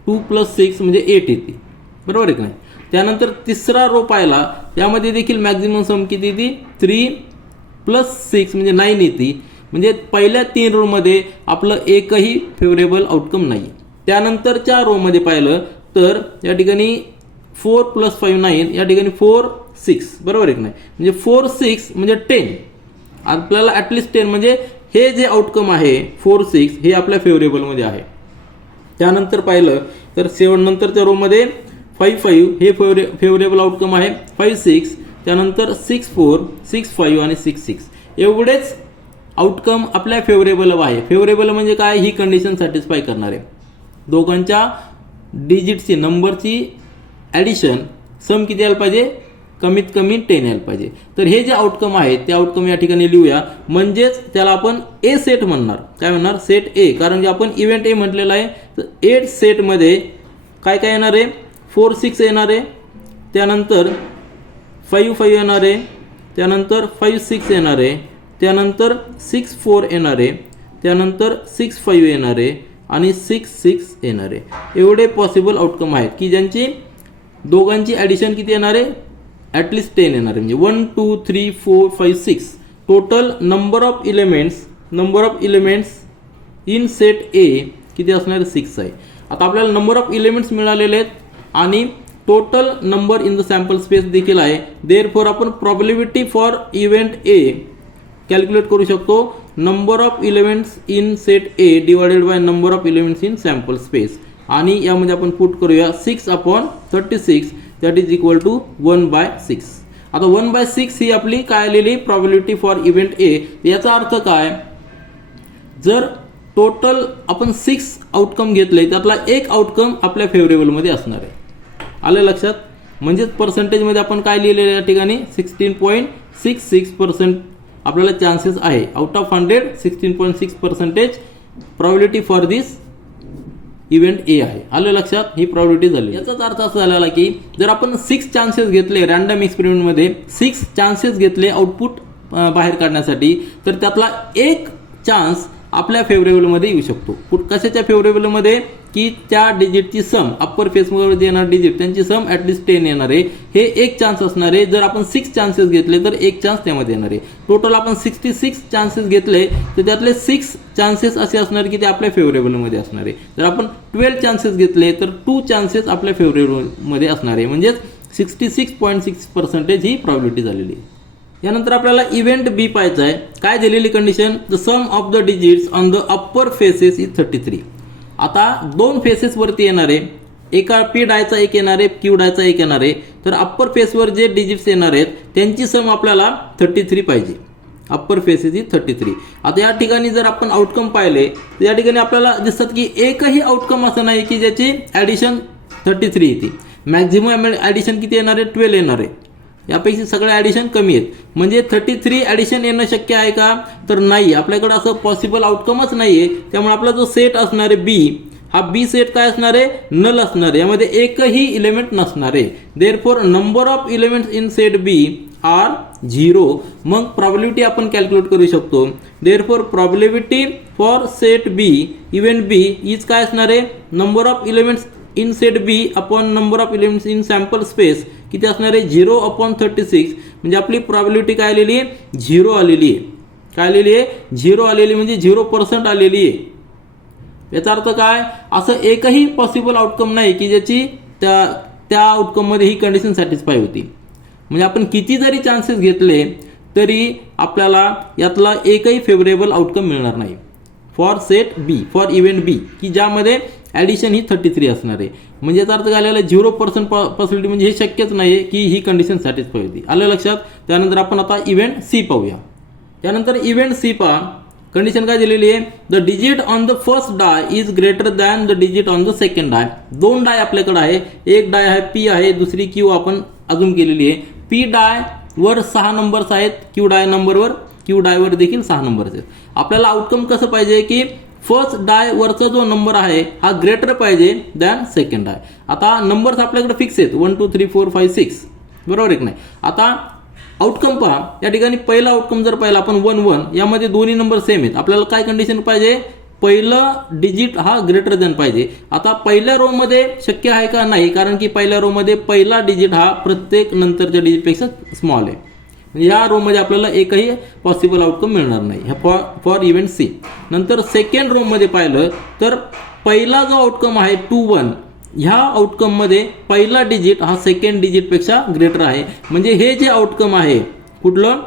2 + 6 म्हणजे 8 येते, बरोबर आहे की नाही. त्यानंतर तिसरा रो पाहिला यामध्ये देखील मॅक्झिमम सम किती येते, 3 + 6 म्हणजे 9 येते. म्हणजे पहिल्या 3 रो मध्ये आपलं एकही फेवरेबल आउटकम नाही. त्यानंतरच्या रो मध्ये पाहिलं तर या ठिकाणी 4 + 5 9, या ठिकाणी 4 6, बरोबर आहे की नाही. म्हणजे 4 6 म्हणजे 10. आपल्याला ॲटलिस्ट 10 म्हणजे हे जे आउटकम आहे 4 6 हे आपल्या फेवरेबलमध्ये आहे. त्यानंतर पाहिलं तर 7 नंतरच्या रोमध्ये 5 5 हे फेवरेबल आउटकम आहे. 5 6 त्यानंतर 6 4 6 5 आणि 6 6 एवढेच आउटकम आपल्या फेवरेबल आहे. फेवरेबल म्हणजे काय, ही कंडिशन सॅटिस्फाय करणार आहे. दोघांच्या डिजिटची नंबरची ॲडिशन सम किती यायला पाहिजे, कमीत कमी 10 यायला पाहिजे. तर हे जे आउटकम आहे ते आउटकम या ठिकाणी लिहूया. म्हणजेच त्याला आपण ए सेट म्हणणार. काय म्हणणार? सेट ए. कारण जे आपण इव्हेंट ए म्हटलेला आहे तर 8 सेटमध्ये काय काय येणार आहे? 4 6 येणार आहे, त्यानंतर 5 5 येणार आहे, त्यानंतर 5 6 येणार आहे, त्यानंतर 6 4 येणार आहे, त्यानंतर 6 5 येणार आहे आणि 6 6 येणार आहे. एवढे पॉसिबल आउटकम आहेत की ज्यांची दोघांची ॲडिशन किती येणार आहे? ॲटलिस्ट 10 येणार आहे. म्हणजे 1 2 3 4 5 6 total number of elements in set ए किती असणार आहे? 6 आहे. आता आपल्याला नंबर ऑफ इलेमेंट्स मिळालेले आहेत आणि total number in the sample space देखील आहे. देअरफॉर आपण probability for event A calculate करू शकतो. Number of elements in set A divided by number of elements in sample space. आणि यामध्ये आपण पुट करूया 6/36 दॅट इज इक्वल टू 1/6. आता 1/6 ही आपली काय आलेली प्रॉबिलिटी फॉर इव्हेंट ए. याचा अर्थ काय? जर टोटल आपण 6 आउटकम घेतले त्यातला एक आउटकम आपल्या फेवरेबलमध्ये असणार आहे. आलं लक्षात? म्हणजेच पर्सेंटेजमध्ये आपण काय लिहिलेलं या ठिकाणी 16.66% आपल्याला चान्सेस आहे. Out of 100 16.6% probability for this event A आहे. आलं लक्षात? ही प्रॉबिलिटी झाली. याचाच अर्थ असा झालेला की जर आपण 6 चान्सेस घेतले रँडम एक्सपेरिमेंटमध्ये 6 चान्सेस घेतले आउटपुट बाहेर काढण्यासाठी तर त्यातला एक चान्स आपल्या फेवरेबलमध्ये येऊ शकतो. कशाच्या फेवरेबलमध्ये? की त्या डिजिटची सम अप्पर फेसमध्ये येणार डिजिट त्यांची सम ॲटलिस्ट 10 येणार आहे. हे एक चान्स असणार आहे. जर आपण 6 चान्सेस घेतले तर एक चान्स त्यामध्ये येणार आहे. टोटल आपण 66 चान्सेस घेतले तर त्यातले 6 चान्सेस असे असणार की ते आपल्या फेवरेबलमध्ये असणार आहे. जर आपण 12 चान्सेस घेतले तर 2 चान्सेस आपल्या फेवरेबलमध्ये असणार आहे. म्हणजेच 66.6% ही प्रॉबिलिटी झालेली आहे. यानंतर आपल्याला इव्हेंट बी पाहायचा आहे. काय दिलेली condition? The sum of the digits on the upper faces is 33. आता 2 फेसेस वरती येणार आहे. एका पी डायचा एक येणार आहे, क्यू डायचा एक येणार आहे. तर अप्पर फेसवर जे डिजिट्स येणार आहेत त्यांची सम आपल्याला 33 पाहिजे. Upper faces is 33. आता या ठिकाणी जर आपण आउटकम पाहिले तर या ठिकाणी आपल्याला दिसतात की एकही आउटकम असं नाही की ज्याची ॲडिशन 33 येते. मॅक्झिमम ॲडिशन किती येणार आहे? 12 येणार आहे. यापैकी सगळे ॲडिशन कमी आहेत. म्हणजे 33 ॲडिशन येणं शक्य आहे का? तर नाही. आपल्याकडे असं पॉसिबल आउटकमच नाही आहे. त्यामुळे आपला जो सेट असणार आहे बी, हा बी सेट काय असणार आहे? नल असणार आहे. यामध्ये एकही इलेमेंट नसणार आहे. Therefore number of elements in set B are 0. मग प्रॉबिलिटी आपण कॅल्क्युलेट करू शकतो. Therefore probability for set B event B is काय असणार आहे? Number of elements in set B upon number of elements in sample space किती असणार आहे? 0/36. म्हणजे आपली प्रॉबिलिटी काय आलेली आहे? 0 आलेली आहे. काय आलेली आहे? 0 आलेली म्हणजे 0% आलेली आहे. याचा अर्थ काय? असं एकही पॉसिबल आउटकम नाही की ज्याची त्या आउटकममध्ये ही कंडिशन सॅटिस्फाय होती. म्हणजे आपण किती जरी चान्सेस घेतले तरी आपल्याला यातला एकही फेवरेबल आउटकम मिळणार नाही for set B, for event B, की ज्यामध्ये ॲडिशन ही 33 असणार आहे. म्हणजे याचा अर्थ काय आलेला? 0% पॉसिबिलिटी म्हणजे हे शक्यच नाही आहे की ही कंडिशन सॅटिस्फाय होती. आलं लक्षात? त्यानंतर आपण आता इव्हेंट सी पाहूया. त्यानंतर इव्हेंट सी पहा. कंडिशन काय दिलेली आहे? The digit on the first die is greater than the digit on the second die. 2 die आपल्याकडे आहे. एक डाय आहे पी आहे, दुसरी क्यू आपण अजून केलेली आहे. पी डाय वर 6 नंबर्स आहेत, क्यू डायवर देखील 6 नंबर्स आहेत. आपल्याला आउटकम कसं पाहिजे की फर्स्ट डाय वरचा जो नंबर आहे हा ग्रेटर पाहिजे दॅन सेकंड डाय. आता नंबर्स आपल्याकडे फिक्स आहेत 1 2 3 4 5 6, बरोबर आहे की नाही? आता आउटकम पहा. या ठिकाणी पहिला आउटकम जर पाहिला आपण 1 1, यामध्ये दोन्ही नंबर सेम आहेत. आपल्याला काय कंडिशन पाहिजे? पहिलं डिजिट हा ग्रेटर दॅन पाहिजे. आता पहिल्या रो मध्ये शक्य आहे का? नाही, कारण की पहिल्या रो मध्ये पहिला डिजिट हा प्रत्येक नंतरच्या डिजिटपेक्षा स्मॉल आहे. या रो मध्ये आपल्याला एकही पॉसिबल आउटकम मिळणार नाही फॉर इव्हेंट सी. नंतर सेकंड रो मध्ये पाहिलं तर पहिला जो आउटकम आहे 2 1, ह्या आउटकम मध्ये पहिला डिजिट हा सेकंड डिजिटपेक्षा ग्रेटर आहे. म्हणजे हे जे आउटकम आहे कुठलं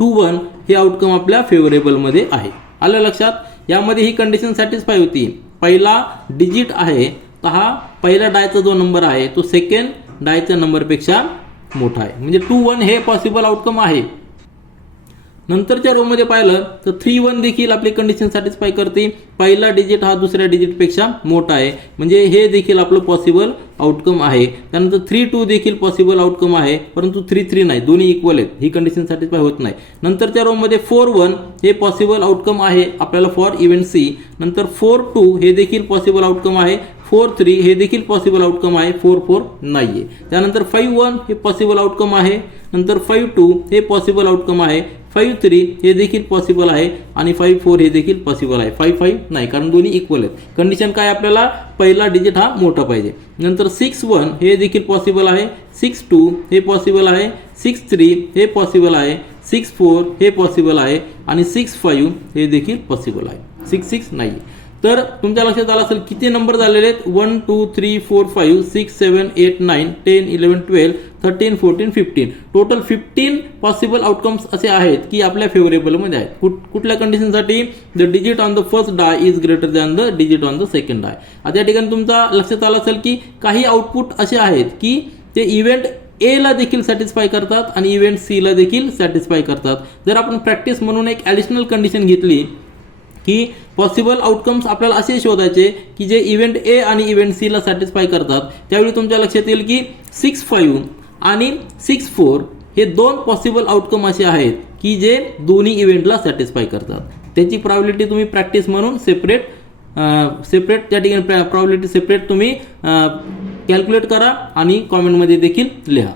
2 1, हे आउटकम आपल्या फेवरेबलमध्ये आहे. आलं लक्षात? यामध्ये ही कंडिशन सॅटिस्फाय होती. पहिला डिजिट आहे तर हा पहिला डायचा जो नंबर आहे तो सेकंड डायच्या नंबरपेक्षा मोठा आहे. म्हणजे 2 1 हे पॉसिबल आउटकम आहे. नंतरच्या रो मध्ये पाहिलं तर 3 1 देखील आपली कंडिशन सॅटिस्फाय करते. पहिला डिजिट हा दुसऱ्या डिजिटपेक्षा मोठा आहे, म्हणजे हे देखील आपलं पॉसिबल आउटकम आहे. त्यानंतर 3 2 देखील पॉसिबल आउटकम आहे, परंतु 3 3 नाही, दोन्ही इक्वल आहेत, ही कंडिशन सॅटिस्फाय होत नाही. नंतरच्या रो मध्ये 4 1 हे पॉसिबल आउटकम आहे आपल्याला फॉर इव्हेंट सी. नंतर 4 2 हे देखील पॉसिबल आउटकम आहे. 4 3 हे देखील पॉसिबल आउटकम आहे. 4 4 नाहीये. त्यानंतर 5 1 हे पॉसिबल आउटकम आहे. नंतर 5 2 हे पॉसिबल आउटकम आहे. 5 3 हे देखील पॉसिबल आहे आणि 5 4 हे देखील पॉसिबल आहे. 5 5 नाही, कारण दोन्ही इक्वल आहेत. कंडिशन काय, आपल्याला पहिला डिजिट हा मोठा पाहिजे. नंतर 6 1 हे देखील पॉसिबल आहे. 6 2 हे पॉसिबल आहे. 6 3 हे पॉसिबल आहे. 6 4 हे पॉसिबल आहे आणि 6 5 हे देखील पॉसिबल आहे. 6 6 नाही. तर तुमच्या लक्षात आलं असेल किती नंबर झालेले आहेत. 1 2 3 4 5 6 7 8 9 10 11 12 13 14 15. टोटल 15 पॉसिबल आउटकम्स असे आहेत की आपल्या फेवरेबलमध्ये आहेत. कुठल्या कंडिशनसाठी, the digit on the first die is greater than the digit on the second die. आता या ठिकाणी तुमचा लक्षात आलं असेल की काही आउटपुट असे आहेत की ते इव्हेंट ए ला देखील सॅटिस्फाय करतात आणि इव्हेंट सी ला देखील सॅटिस्फाय करतात. जर आपण प्रॅक्टिस म्हणून एक ॲडिशनल कंडिशन घेतली की पॉसिबल आउटकम्स आपल्याला असे शोधायचे की जे इव्हेंट ए आणि इव्हेंट सी ला सॅटिस्फाय करतात, त्यावेळी तुमच्या लक्षात येईल की 6 5 आणि 6 4 हे दोन पॉसिबल आउटकम असे आहेत की जे दोन्ही इव्हेंटला सॅटिस्फाय करतात. त्याची प्रॉबिलिटी तुम्ही प्रॅक्टिस म्हणून सेपरेट त्या ठिकाणी प्रॉबिलिटी सेपरेट तुम्ही कॅल्क्युलेट करा आणि कॉमेंटमध्ये देखील लिहा.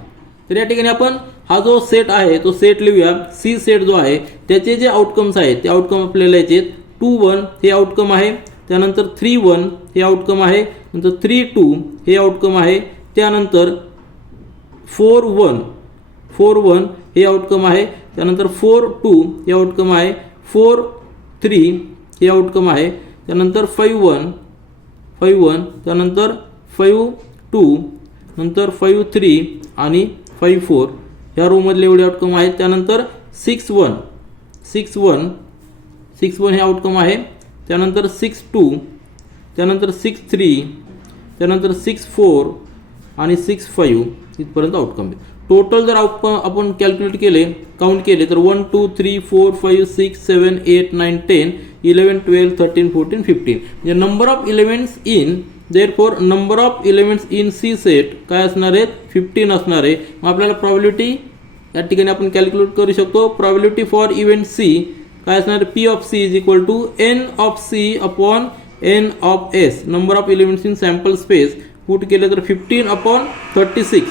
तर या ठिकाणी आपण हा जो सेट आहे तो सेट लिहूया. सी सेट जो आहे त्याचे जे आउटकम्स आहेत ते आउटकम आपल्याला याचे 2 1 हे आउटकम आहे. त्यानंतर 3 1 हे आउटकम आहे. नंतर 3 2 हे आउटकम आहे. त्यानंतर 4 1 हे आउटकम आहे. त्यानंतर 4 2 हे आउटकम आहे. 4 3 हे आउटकम आहे. त्यानंतर 5 1 त्यानंतर 5 2 नंतर 5 3 आणि 5 4 ह्या रोमधले एवढे आउटकम आहेत. त्यानंतर 6 1 हे आउटकम आहे. त्यानंतर 6 2 त्यानंतर 6 3 त्यानंतर 6 4 आणि 6 5 इथपर्यंत आउटकम आहेत. टोटल जर आपण कॅल्क्युलेट केले, काउंट केले तर 1 2 3 4 5 6 7 8 9 10 11 12 13 14 15 म्हणजे number of elements in therefore number of elements in C set काय असणार आहेत, 15 असणार आहे. मग आपल्याला प्रॉबिलिटी या ठिकाणी आपण कॅल्क्युलेट करू शकतो. प्रॉबिलिटी फॉर इव्हेंट सी काय असणार, P of C is equal to N of C upon N of S, number of elements in sample space. Put केले तर 15 अपॉन 36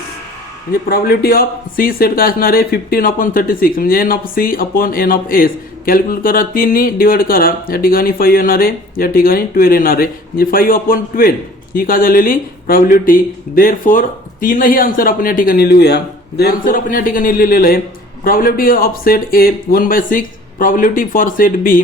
म्हणजे प्रॉबिलिटी ऑफ सी सेट काय असणार आहे 15 अपॉन 36 म्हणजे N of C upon N of S. Calculate करा, 3 नी डिवाइड करा. या ठिकाणी 5 येणार आहे, या ठिकाणी 12 येणार आहे. म्हणजे 5 अपॉन 12 ही काय झालेली प्रॉबिलिटी. देअरफॉर तीनही आन्सर आपण या ठिकाणी लिहूया. आन्सर आपण या ठिकाणी लिहिलेलं आहे. Probability of set A 1/6, probability for set B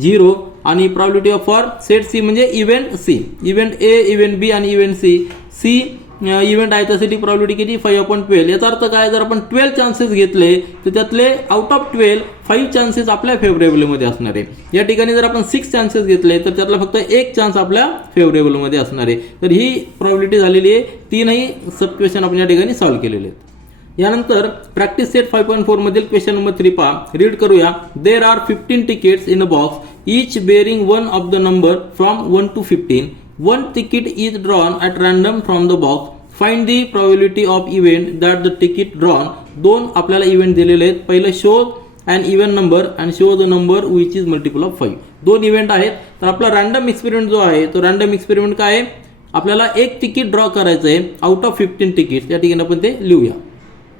0 आणि probability of for set C म्हणजे event C. Event A, event B आणि इव्हेंट सी. सी इव्हेंट आहे त्यासाठी प्रॉबिलिटी किती 5/12. याचा अर्थ काय, जर आपण 12 चान्सेस घेतले तर त्यातले आउट ऑफ 12 5 चान्सेस आपल्या फेवरेबलमध्ये असणार आहे. या ठिकाणी जर आपण 6 चान्सेस घेतले तर त्यातला फक्त 1 चान्स आपल्या फेवरेबलमध्ये असणार आहे. तर ही प्रॉबिलिटी झालेली आहे. तीनही सब क्वेश्चन आपण या ठिकाणी सॉल्व्ह केलेले आहेत. यानंतर प्रॅक्टिस सेट 5.4 मधील क्वेश्चन नंबर 3 पहा. रीड करूया. There are 15 tickets in a box, each bearing one of the number from 1 to 15. One ticket is drawn at random from the box. Find the probability of event that the ticket drawn. दोन आपल्याला इव्हेंट दिलेले आहेत. पहिलं show and even number and show the number which is multiple of 5. दोन इव्हेंट आहेत. तर आपला रँडम एक्सपेरिमेंट जो आहे तो रँडम एक्सपेरिमेंट काय आहे, आपल्याला एक तिकीट ड्रॉ करायचं आहे आउट ऑफ 15 tickets. या ठिकाणी आपण ते लिहूया.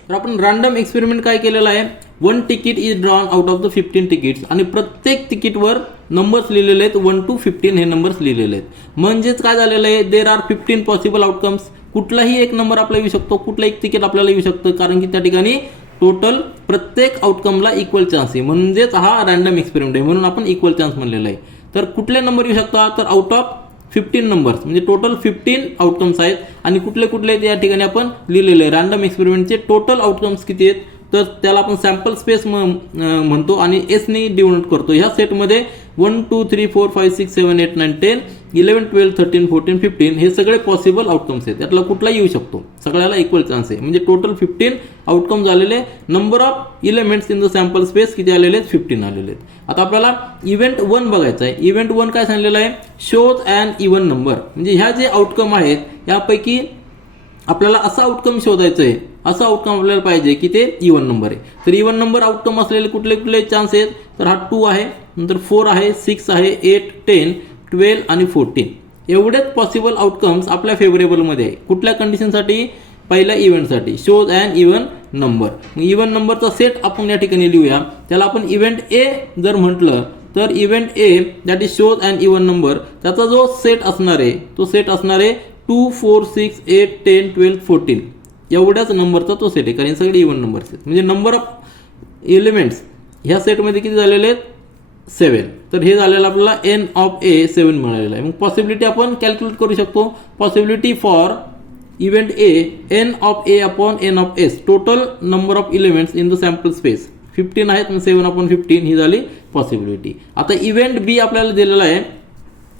तर आपण रँडम एक्सपेरिमेंट काय केलेलं आहे, 1 ticket is drawn out of the 15 tickets आणि प्रत्येक तिकीटवर नंबर्स लिहिलेले आहेत. 1 to 15 हे नंबर्स लिहिलेले आहेत. म्हणजेच काय झालेलं आहे, देर आर 15 पॉसिबल आउटकम्स. कुठलाही एक नंबर आपला येऊ शकतो, कुठलं एक तिकीट आपल्याला येऊ शकतं, कारण की त्या ठिकाणी टोटल प्रत्येक आउटकमला इक्वल चान्स आहे. म्हणजेच हा रँडम एक्सपेरिमेंट आहे, म्हणून आपण इक्वल चान्स म्हणलेला आहे. तर कुठले नंबर येऊ शकतात, तर आउट ऑफ 15 नंबर्स म्हणजे टोटल 15 आउटकम्स आहेत. आणि कुठले कुठले या ठिकाणी आपण लिहिलेले आहे. रँडम एक्सपेरिमेंटचे टोटल आउटकम्स किती आहेत, तर त्याला आपण सॅम्पल स्पेस म्हणतो आणि एसने डिनोट करतो. ह्या सेटमध्ये 1 2 3 4 5 6 7 8 9 10 11 12 13 14 15 हे सगळे पॉसिबल आउटकम्स आहेत. त्यातला कुठलाही येऊ शकतो, सगळ्याला इक्वल चान्स आहे. म्हणजे टोटल 15 आउटकम झालेले. Number of elements in the sample space किती आलेले आहेत? 15 आलेले आहेत. आता आपल्याला इव्हेंट 1 बघायचा आहे. इव्हेंट 1 काय सांगितलेलं आहे? Shows and even number. म्हणजे ह्या जे आउटकम आहेत यापैकी आपल्याला असा आउटकम शोधायचं आहे, असा आउटकम आपल्याला पाहिजे की ते इव्हन नंबर आहे. तर इव्हन नंबर आउटकम असलेले कुठले कुठले चान्स आहेत? तर हा 2 आहे, नंतर 4 आहे, 6 आहे, 8 10 12 आणि 14 एवढेच पॉसिबल आउटकम्स आपल्या फेवरेबलमध्ये आहे. कुठल्या कंडिशनसाठी? पहिल्या इव्हेंटसाठी, shows and even number. Even नंबरचा सेट आपण या ठिकाणी लिहूया. त्याला आपण इव्हेंट ए जर म्हटलं तर event A that is shows and even number, त्याचा जो सेट असणार आहे तो सेट असणार आहे 2 4 6 8 10 12 14 एवढ्याच नंबरचा तो सेट आहे, कारण सगळे इव्हन नंबर्स आहेत. म्हणजे नंबर ऑफ एलिमेंट्स ह्या सेटमध्ये किती झालेले आहेत? 7. तर हे झालेलं आपल्याला एन ऑफ ए 7 मिळालेलं आहे. मग पॉसिबिलिटी आपण कॅल्क्युलेट करू शकतो. Possibility for event A N of A upon N of S, total number of elements in the sample space 15 आहेत, 7 अपॉन 15 ही झाली पॉसिबिलिटी. आता इव्हेंट बी आपल्याला दिलेला आहे.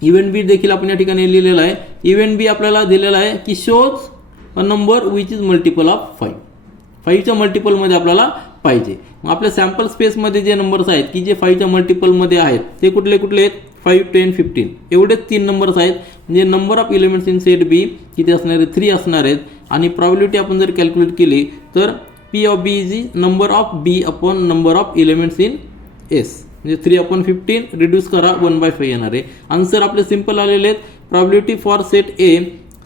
इव्हेंट बी देखील आपण या ठिकाणी लिहिलेला आहे. इव्हेंट बी आपल्याला दिलेला आहे की shows a number which is multiple of 5. 5च्या मल्टिपलमध्ये आपल्याला पाहिजे. मग आपल्या सॅम्पल स्पेसमध्ये जे नंबर्स आहेत की जे 5च्या मल्टिपलमध्ये आहेत ते कुठले कुठले आहेत? 5 10 15 एवढेच 3 नंबर्स आहेत. म्हणजे number of elements in set B किती असणार आहे? 3 असणार आहेत. आणि प्रॉबिलिटी आपण जर कॅल्क्युलेट केली तर P of B is number of B upon number of elements in S. म्हणजे 3/15 रिड्यूस करा 1/5 येणार आहे. आन्सर आपले सिंपल आलेले आहेत. प्रॉबिलिटी फॉर सेट ए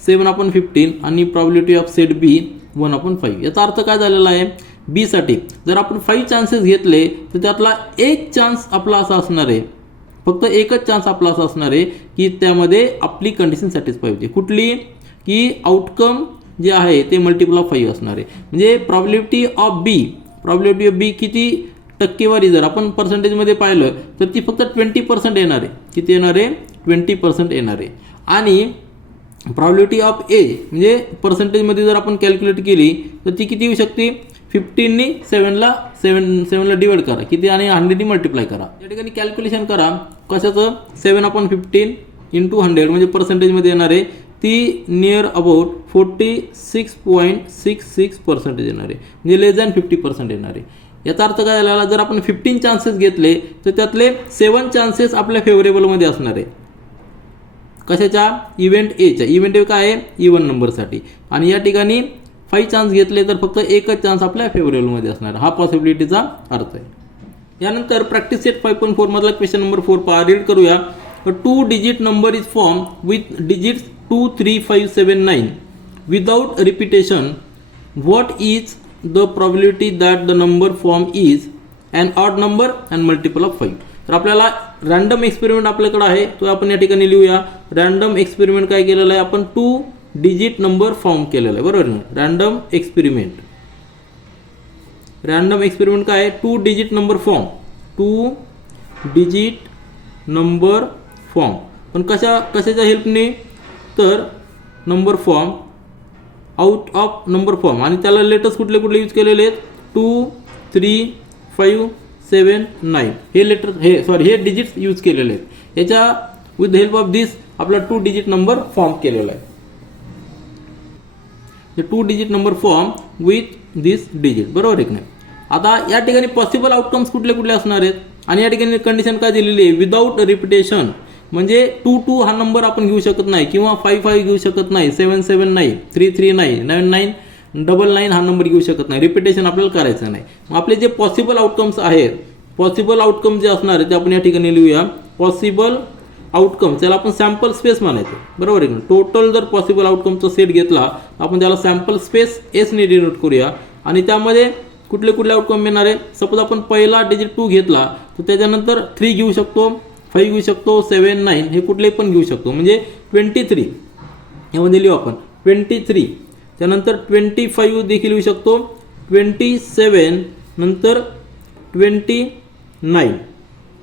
7/15 आणि प्रॉबिलिटी ऑफ सेट बी 1/5. याचा अर्थ काय झालेला आहे? बी साठी जर आपण 5 चान्सेस घेतले तर त्यातला एक चान्स आपला असा असणार आहे, फक्त एकच चान्स आपला असा असणार आहे की त्यामध्ये आपली कंडिशन सॅटिस्फाय होते. कुठली? की आउटकम जे आहे ते मल्टिपल ऑफ 5 असणार आहे. म्हणजे प्रॉबिलिटी ऑफ बी किती टक्केवारी जर आपण पर्सेंटेजमध्ये पाहिलं तर ती फक्त 20% येणार आहे. किती येणार आहे? 20% येणार आहे. आणि प्रॉबिलिटी ऑफ ए म्हणजे पर्सेंटेजमध्ये जर आपण कॅल्क्युलेट केली तर ती किती येऊ शकते? 15नी 7ला डिवाइड करा किती आणि 100नी मल्टिप्लाय करा. या ठिकाणी कॅल्क्युलेशन करा कशाचं? 7/15 इंटू 100 म्हणजे पर्सेंटेजमध्ये येणार आहे ती नियर अबाउट 46.66% येणार आहे. म्हणजे लेस दॅन 50% येणार आहे. याचा अर्थ काय झाला? जर आपण 15 चान्सेस घेतले तर त्यातले 7 चान्सेस आपल्या फेवरेबलमध्ये असणार आहे. कशाच्या? इव्हेंट एच्या. इव्हेंट ए काय आहे? इव्हन नंबरसाठी. आणि या ठिकाणी 5 चान्स घेतले तर फक्त एकच चान्स आपल्या फेवरेबलमध्ये असणार. हा पॉसिबिलिटीचा अर्थ आहे. यानंतर प्रॅक्टिस सेट 5.4 मधला क्वेश्चन नंबर 4 पहा. रीड करूया. 2 digit number is form with digits 2 3 5 7 9 without repetition. What is the probability that the number form is an odd number and multiple of 5. तर आपल्याला रँडम एक्सपेरिमेंट आपल्याकडे आहे तो आपण या ठिकाणी लिहूया. रँडम एक्सपेरिमेंट काय केलेलं आहे? आपण 2 डिजिट नंबर फॉर्म केलेला आहे, बरोबर ना? रँडम एक्सपेरिमेंट काय आहे? 2 digit number form. 2 digit number form पण कशाच्या हेल्पने? तर number form out of number form. आणि त्याला लेटर्स कुठले कुठले यूज केलेले आहेत? 2 3 5 7 9 हे लेटर्स हे डिजिट्स यूज केलेले आहेत. याच्या विथ द हेल्प ऑफ दिस आपला 2 डिजिट नंबर फॉर्म केलेला आहे. 2 digit number form with this digit, बरोबर आहे की नाही? आता या ठिकाणी पॉसिबल आउटकम्स कुठले कुठले असणार आहेत? आणि या ठिकाणी कंडिशन काय दिलेली आहे? Without repetition. म्हणजे 2 2 हा नंबर आपण घेऊ शकत नाही किंवा 5 5 घेऊ शकत नाही, 7 7 नाही, 3 3 नाही, 9 9 99 हा नंबर घेऊ शकत नाही. रिपिटेशन आपल्याला करायचं नाही. मग आपले जे पॉसिबल आउटकम्स आहेत, पॉसिबल आउटकम जे असणार आहे ते आपण या ठिकाणी लिहूया. पॉसिबल आउटकम त्याला आपण सॅम्पल स्पेस म्हणायचं, बरोबर आहे. टोटल जर पॉसिबल आउटकमचा सेट घेतला आपण त्याला सॅम्पल स्पेस एसने डिनोट करूया. आणि त्यामध्ये कुठले कुठले आउटकम येणार आहे? सपोज आपण पहिला डिजिट 2 घेतला तर त्याच्यानंतर 3 घेऊ शकतो, 5 घेऊ शकतो, 7 9 हे कुठले पण घेऊ शकतो. म्हणजे 23 यामध्ये लिहू आपण 23. त्यानंतर 25 देखील लिहू शकतो, 27 नंतर 29,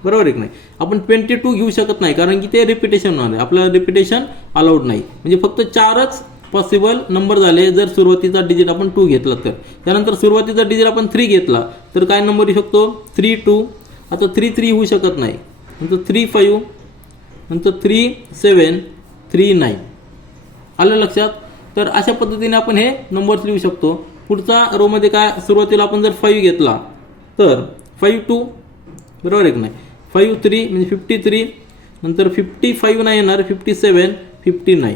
बरोबर आहे की नाही? आपण 22 घेऊ शकत नाही कारण की ते रिपिटेशन होणार आहे. आपल्याला रिपिटेशन अलाउड नाही. म्हणजे फक्त 4च पॉसिबल नंबर झाले जर सुरुवातीचा डिजिट आपण 2 घेतला तर. त्यानंतर सुरुवातीचा डिजिट आपण 3 घेतला तर काय नंबर येऊ शकतो 3 2. आता 3 3 होऊ शकत नाही, नंतर 3 5, नंतर 3 7 3 9. आलं लक्षात. तर अशा पद्धतीने आपण हे नंबर्स लिहू शकतो. पुढचा रो मध्ये काय सुरुवातीला आपण जर 5 घेतला तर 5 2 बरोबर आहे की नाही. 5 3 म्हणजे 53, नंतर 55 नाही येणार 57 59,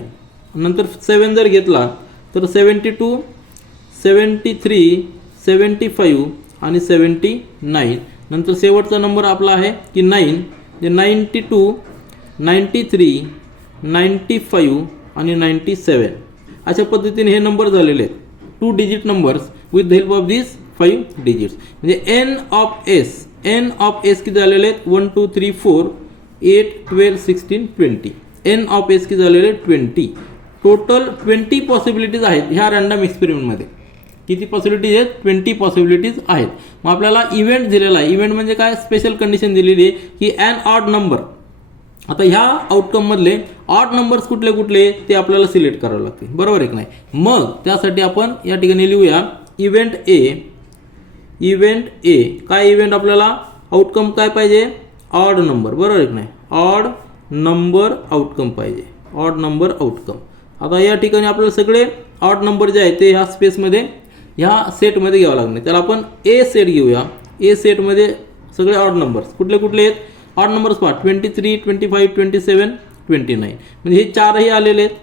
नंतर 7 जर घेतला तर 72 73 75 आणि 79. नंतर शेवटचा नंबर आपला आहे की 9 जे 92 93 95 आणि 97. अशा पद्धतीने हे नंबर झालेले आहेत 2 digit numbers with the help of this 5 digits. म्हणजे एन ऑफ एस किती झालेले आहेत 1 2 3 4 8 12 16 20. एन ऑफ एस किती झालेले 20. टोटल 20 पॉसिबिलिटीज आहेत ह्या रँडम एक्सपेरिमेंटमध्ये. किती पॉसिबिलिटीज आहेत 20 पॉसिबिलिटीज आहेत. मग आपल्याला इव्हेंट दिलेला आहे. इव्हेंट म्हणजे काय स्पेशल कंडिशन दिलेली आहे की एन ऑड नंबर. आता ह्या आउटकम मधले ऑड नंबर्स कुठले कुठले ते आपल्याला सिलेक्ट करावे लागतील, बरोबर आहे की नाही. मग त्यासाठी आपण या ठिकाणी लिहूया इव्हेंट ए. काय इव्हेंट आपल्याला आउटकम काय पाहिजे ऑड नंबर, बरोबर आहे की नाही. ऑड नंबर आउटकम पाहिजे, ऑड नंबर आउटकम. आता या ठिकाणी आपल्याला सगळे ऑड नंबर जे आहेत ते ह्या स्पेसमध्ये ह्या सेटमध्ये घ्यावं लागणार. त्याला आपण ए सेट घेऊया. ए सेटमध्ये सगळे ऑड नंबर्स कुठले कुठले आहेत ऑड नंबर्स पहा 23 25 27 29. म्हणजे हे चारही आलेले आहेत.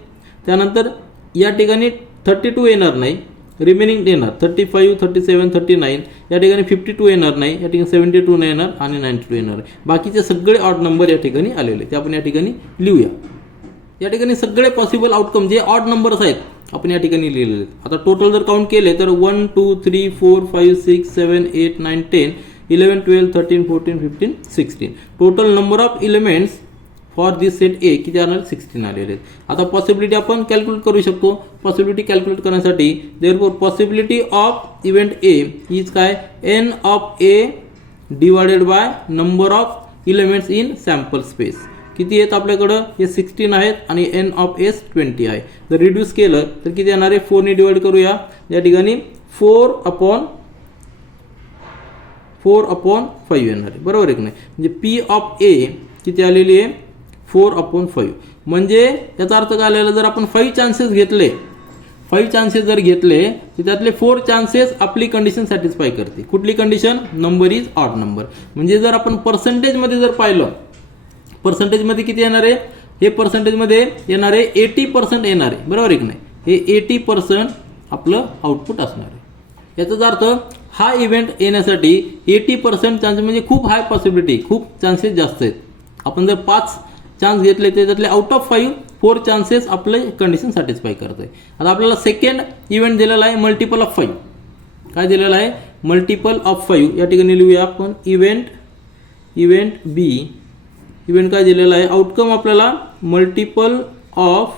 त्यानंतर या ठिकाणी 32 येणार नाही, रिमेनिंग येणार 35 37 39. या ठिकाणी 52 येणार नाही, या ठिकाणी 72 नाही येणार आणि 92 येणार. बाकीचे सगळे ऑड नंबर या ठिकाणी आलेले ते आपण या ठिकाणी लिहूया. या ठिकाणी सगळे पॉसिबल आउटकम जे ऑड नंबर्स आहेत आपण या ठिकाणी लिहिलेले आहेत. आता टोटल जर काउंट केले तर 1 2 3 4 5 6 7 8 9 10 11 12 13 14 15 16. Total number of elements for this set ए किती येणार 16 आलेले आहेत. आता पॉसिबिलिटी आपण कॅल्क्युलेट करू शकतो. पॉसिबिलिटी कॅल्क्युलेट करण्यासाठी therefore possibility of event A is काय N of A divided by number of elements in sample space. किती आहेत आपल्याकडं हे 16 आहेत आणि एन ऑफ एस 20 आहे. जर रिड्यूस केलं तर किती येणार आहे 4 ने डिवाइड करूया. या ठिकाणी 4/5 येणार आहे, बरोबर आहे की नाही. म्हणजे पी ऑफ ए किती आलेली आहे 4/5. म्हणजे याचा अर्थ काय आलेला जर आपण 5 चान्सेस घेतले 5 चान्सेस जर घेतले तर त्यातले 4 चान्सेस आपली कंडिशन सॅटिस्फाय करते. कुठली condition number is odd number. म्हणजे जर आपण पर्सेंटेजमध्ये जर पाहिलं पर्सेंटेजमध्ये किती येणार आहे हे पर्सेंटेजमध्ये येणार आहे 80% येणार आहे, बरोबर आहे की नाही. हे 80% आपलं आउटपुट असणार आहे. याचाच अर्थ हा इव्हेंट येण्यासाठी 80% चान्सेस म्हणजे खूप हाय पॉसिबिलिटी, खूप चान्सेस जास्त आहेत. आपण जर 5 चान्स घेतले त्याच्यातले आउट ऑफ 5 4 चान्सेस आपले कंडिशन सॅटिस्फाय करत आहे. आता आपल्याला सेकंड इव्हेंट दिलेला आहे मल्टिपल ऑफ 5. काय दिलेला आहे मल्टिपल ऑफ 5. या ठिकाणी लिहूया आपण इव्हेंट बी. इव्हेंट काय दिलेला आहे आउटकम आपल्याला मल्टिपल ऑफ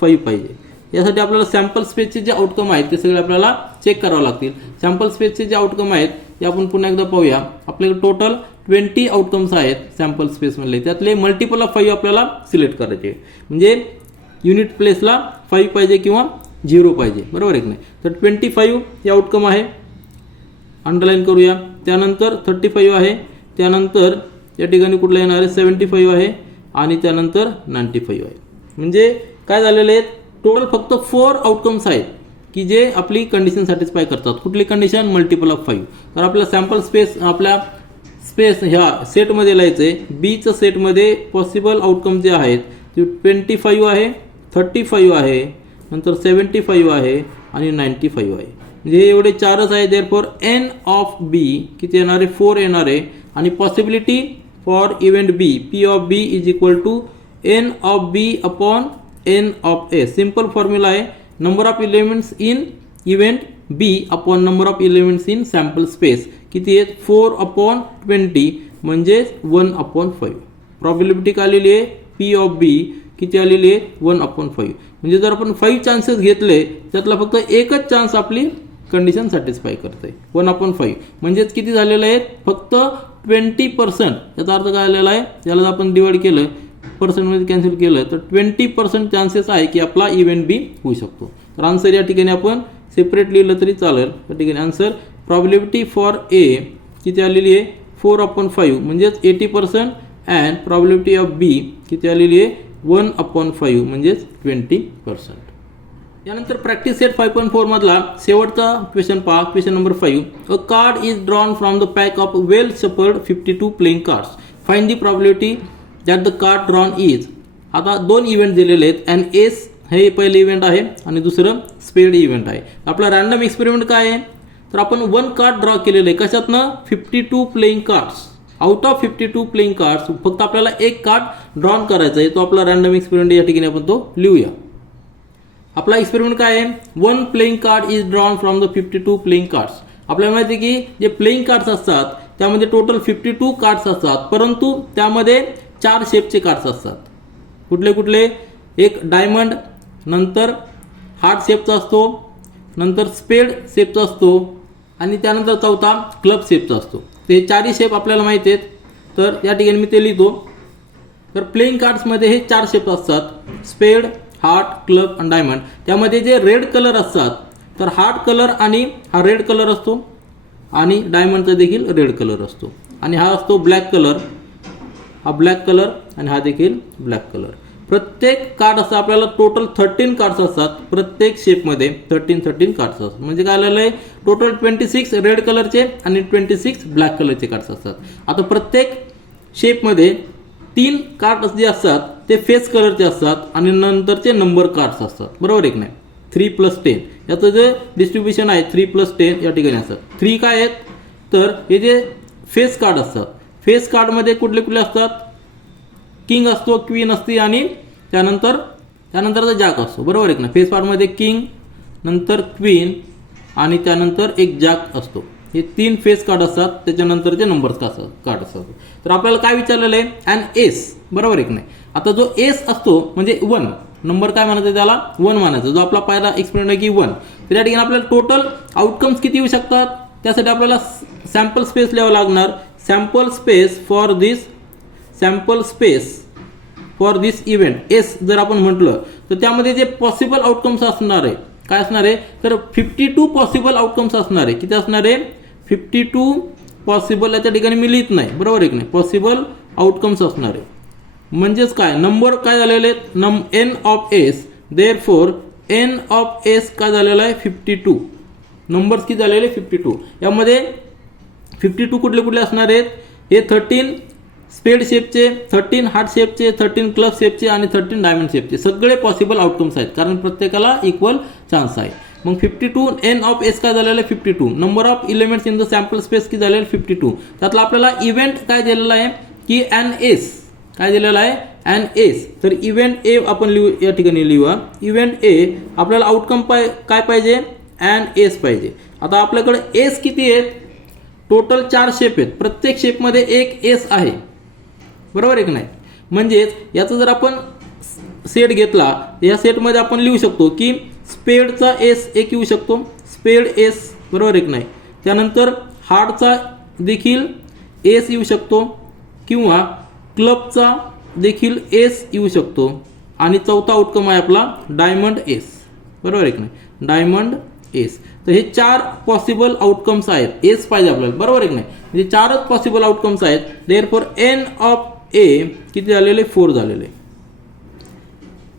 5 पाहिजे. यासाठी आपल्याला सॅम्पल स्पेसचे जे आउटकम आहेत ते सगळे आपल्याला चेक करावं लागतील. सॅम्पल स्पेसचे जे आउटकम आहेत ते आपण पुन्हा एकदा पाहूया. आपल्याकडे टोटल 20 आउटकम्स आहेत सॅम्पल स्पेसमधले. त्यातले मल्टिपल ऑफ 5 आपल्याला सिलेक्ट करायचे. म्हणजे युनिट प्लेसला 5 पाहिजे किंवा 0 पाहिजे, बरोबर आहे की नाही. तर 25 हे आउटकम आहे, अंडरलाईन करूया. त्यानंतर 35 आहे, त्यानंतर या ठिकाणी कुठला येणार आहे 75 आहे आणि त्यानंतर 95 आहे. म्हणजे काय झालेले आहेत टोटल फक्त 4 आउटकम्स आहेत की जे आपली कंडिशन सॅटिस्फाय करतात. कुठली कंडिशन मल्टिपल ऑफ 5. तर आपला सॅम्पल स्पेस आपल्या स्पेस ह्या सेटमध्ये लिहायचं आहे. बीचं सेटमध्ये पॉसिबल आउटकम जे आहेत ते 25 आहे, 35 आहे, नंतर 75 आहे आणि 95 आहे. म्हणजे हे एवढे 4च आहे. देअरफॉर एन ऑफ बी किती येणार आहे 4 येणार आहे. आणि possibility for event B P of B is equal to N of B upon N of A. Simple formula आहे number of elements in event B upon number of elements in sample space. किती आहेत 4/20 म्हणजे 1/5. प्रॉबिलिटी काय आलेली आहे पी ऑफ बी किती आलेली आहे 1/5. म्हणजे जर आपण 5 चान्सेस घेतले त्यातला फक्त एकच चान्स आपली कंडिशन सॅटिस्फाय करते 1/5. म्हणजेच किती झालेलं आहे फक्त 20%. याचा अर्थ काय आलेला आहे याला आपण डिवाइड केलं 100% कॅन्सल केलं तर 20% चान्सेस आहे की आपला इव्हेंट बी होऊ शकतो. तर आन्सर या ठिकाणी आपण सेपरेट लिहिलं तरी चालेल. या ठिकाणी आन्सर प्रॉबिलिटी फॉर ए किती आलेली आहे 4/5 म्हणजेच 80% अँड प्रॉबिलिटी ऑफ बी किती आलेली आहे 1/5 म्हणजेच 20%. यानंतर प्रॅक्टिस सेट 5.4 मधला शेवटचा क्वेश्चन पहा. Question number 5. A card is drawn from the pack of well shuffled 52 playing cards. Find the probability that the card drawn is. आता दोन इव्हेंट दिलेले आहेत. अँड एस हे पहिले इव्हेंट आहे आणि दुसरं स्पेड इव्हेंट आहे. आपला रॅन्डम एक्सपेरिमेंट काय आहे तर आपण 1 कार्ड ड्रॉ केलेलं आहे. कशातनं 52 playing cards. Out of 52 playing cards फक्त आपल्याला एक कार्ड ड्रॉन करायचा आहे. तो आपला रॅन्डम एक्सपेरिमेंट या ठिकाणी आपण तो लिहूया. आपला एक्सपेरिमेंट काय आहे 1 playing card is drawn from the 52 playing cards. आपल्याला माहिती आहे की जे प्लेइंग कार्ड्स असतात त्यामध्ये टोटल 52 कार्ड्स असतात, परंतु त्यामध्ये 4 शेपचे कार्ड्स असतात. कुठले कुठले? एक डायमंड, नंतर हार्ट शेपचा असतो, नंतर स्पेड शेपचा असतो आणि त्यानंतर चौथा क्लब शेपचा असतो. ते चारही शेप आपल्याला माहिती आहेत. तर या ठिकाणी मी ते लिहितो. तर प्लेइंग कार्ड्समध्ये हे 4 शेप असतात, स्पेड, हार्ट, क्लब आणि डायमंड. त्यामध्ये जे रेड कलर असतात तर हार्ट कलर आणि हा रेड कलर असतो आणि डायमंडचा देखील रेड कलर असतो आणि हा असतो ब्लॅक कलर, हा ब्लॅक कलर आणि हा देखील ब्लॅक कलर. प्रत्येक कार्ड असं आपल्याला टोटल 13 कार्ड्स असतात. प्रत्येक शेपमध्ये 13 कार्ड्स असतात. म्हणजे काय आलेलं आहे टोटल 26 रेड कलरचे आणि 26 ब्लॅक कलरचे कार्ड्स असतात. आता प्रत्येक शेपमध्ये 3 कार्ड जे असतात ते फेस कलरचे असतात आणि नंतरचे नंबर कार्ड्स असतात. बरोबर आहे की नाही. 3 + 10 याचं जे डिस्ट्रीब्युशन आहे 3 + 10 या ठिकाणी असतात. 3 काय आहेत तर हे जे फेस कार्ड असतात, फेस कार्डमध्ये कुठले कुठले असतात? किंग असतो, क्वीन असते आणि त्यानंतरचा जॅक असतो. बरोबर आहे ना. फेस कार्डमध्ये किंग, नंतर क्वीन आणि त्यानंतर एक जॅक असतो. हे 3 फेस कार्ड असतात. त्याच्यानंतरचे नंबर्स कार्ड असतात. तर आपल्याला काय विचारलेलं आहे अँड एस. बरोबर आहे की नाही. आता जो एस असतो म्हणजे 1 नंबर काय म्हणायचं त्याला 1 म्हणायचं. जो आपला पहिला एक्सपेरिमेंट आहे की 1. तर या ठिकाणी आपल्याला टोटल आउटकम्स किती येऊ शकतात त्यासाठी आपल्याला सॅम्पल स्पेस लिहावं लागणार. Sample space for this event S जर आपण म्हटलं तर त्यामध्ये जे पॉसिबल आउटकम्स असणार आहे काय असणार आहे तर 52 पॉसिबल आउटकम्स असणार आहे. किती असणार आहे 52 पॉसिबल. याच्या ठिकाणी मी लिहित नाही. बरोबर आहे की नाही. पॉसिबल आउटकम्स असणार आहे म्हणजेच काय नंबर काय झालेले आहेत N of S. Therefore N of S काय झालेला आहे 52. नंबर्स किती झालेले 52. यामध्ये 52 कुठले कुठले असणार आहेत हे 13 स्पेड शेपचे, 13 हार्ट शेपचे, 13 क्लब शेपचे आणि 13 डायमंड शेपचे सगळे पॉसिबल आउटकम्स आहेत कारण प्रत्येकाला इक्वल चान्स आहे. मग 52 एन ऑफ एस काय झालेलं आहे 52. Number of elements in the sample space किती झालेलं 52. त्यातला आपल्याला इव्हेंट काय दिलेला आहे की एन एस. काय दिलेला आहे एन एस. तर इव्हेंट ए आपण लिहू या ठिकाणी लिहूया. इव्हेंट ए आपल्याला आउटकम काय पाहिजे एन एस पाहिजे. आता आपल्याकडे एस किती आहेत टोटल 4 शेप आहेत. प्रत्येक शेपमध्ये एक एस आहे. बरोबर आहे की नाही. म्हणजेच याचा जर आपण सेट घेतला या सेटमध्ये आपण लिहू शकतो की स्पेडचा एस एक येऊ शकतो, स्पेड एस. बरोबर आहे की नाही. त्यानंतर हार्टचा देखील एस येऊ शकतो किंवा क्लबचा देखील एस येऊ शकतो आणि चौथा आउटकम आहे आपला डायमंड एस. बरोबर आहे की नाही डायमंड एस. तर हे 4 पॉसिबल आउटकम्स आहेत. एस पाहिजे आपल्याला. बरोबर आहे की नाही. म्हणजे 4च पॉसिबल आउटकम्स आहेत. देअरफॉर एन ऑफ ए किती झालेले 4 झालेले.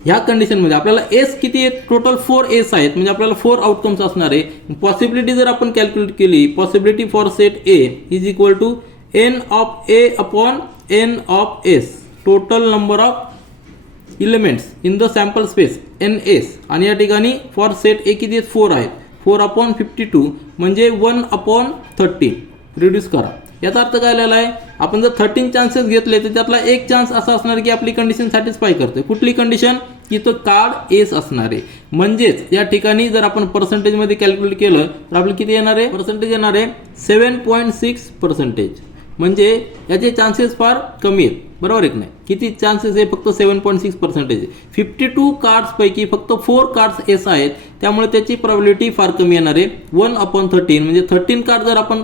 ह्या कंडिशनमध्ये आपल्याला एस किती आहेत टोटल 4 एस आहेत म्हणजे आपल्याला 4 आउटकम्स असणार आहे. पॉसिबिलिटी जर आपण कॅल्क्युलेट केली possibility for set A is equal to N of A upon N of S. Total number of elements in the sample space N S आणि या ठिकाणी फॉर सेट ए किती आहेत 4 आहेत. 4/52 म्हणजे 1/13. रिड्यूस करा. याचा अर्थ काय आलेला आहे आपण जर 13 चान्सेस घेतले तर त्यातला एक चान्स असा असणार की आपली कंडिशन सॅटिस्फाय करते. कुठली कंडिशन की तो कार्ड एस असणार आहे. म्हणजेच या ठिकाणी जर आपण पर्सेंटेजमध्ये कॅल्क्युलेट केलं तर आपल्याला किती येणार आहे पर्सेंटेज येणार आहे 7.6%. म्हणजे याचे चान्सेस फार कमी आहेत. बरोबर आहे की नाही. किती चान्सेस आहे फक्त 7.6%. 52 कार्ड्स पैकी फक्त 4 कार्ड्स एस आहेत त्यामुळे त्याची प्रोबॅबिलिटी फार कमी येणार आहे 1/13. म्हणजे 13 कार्ड जर आपण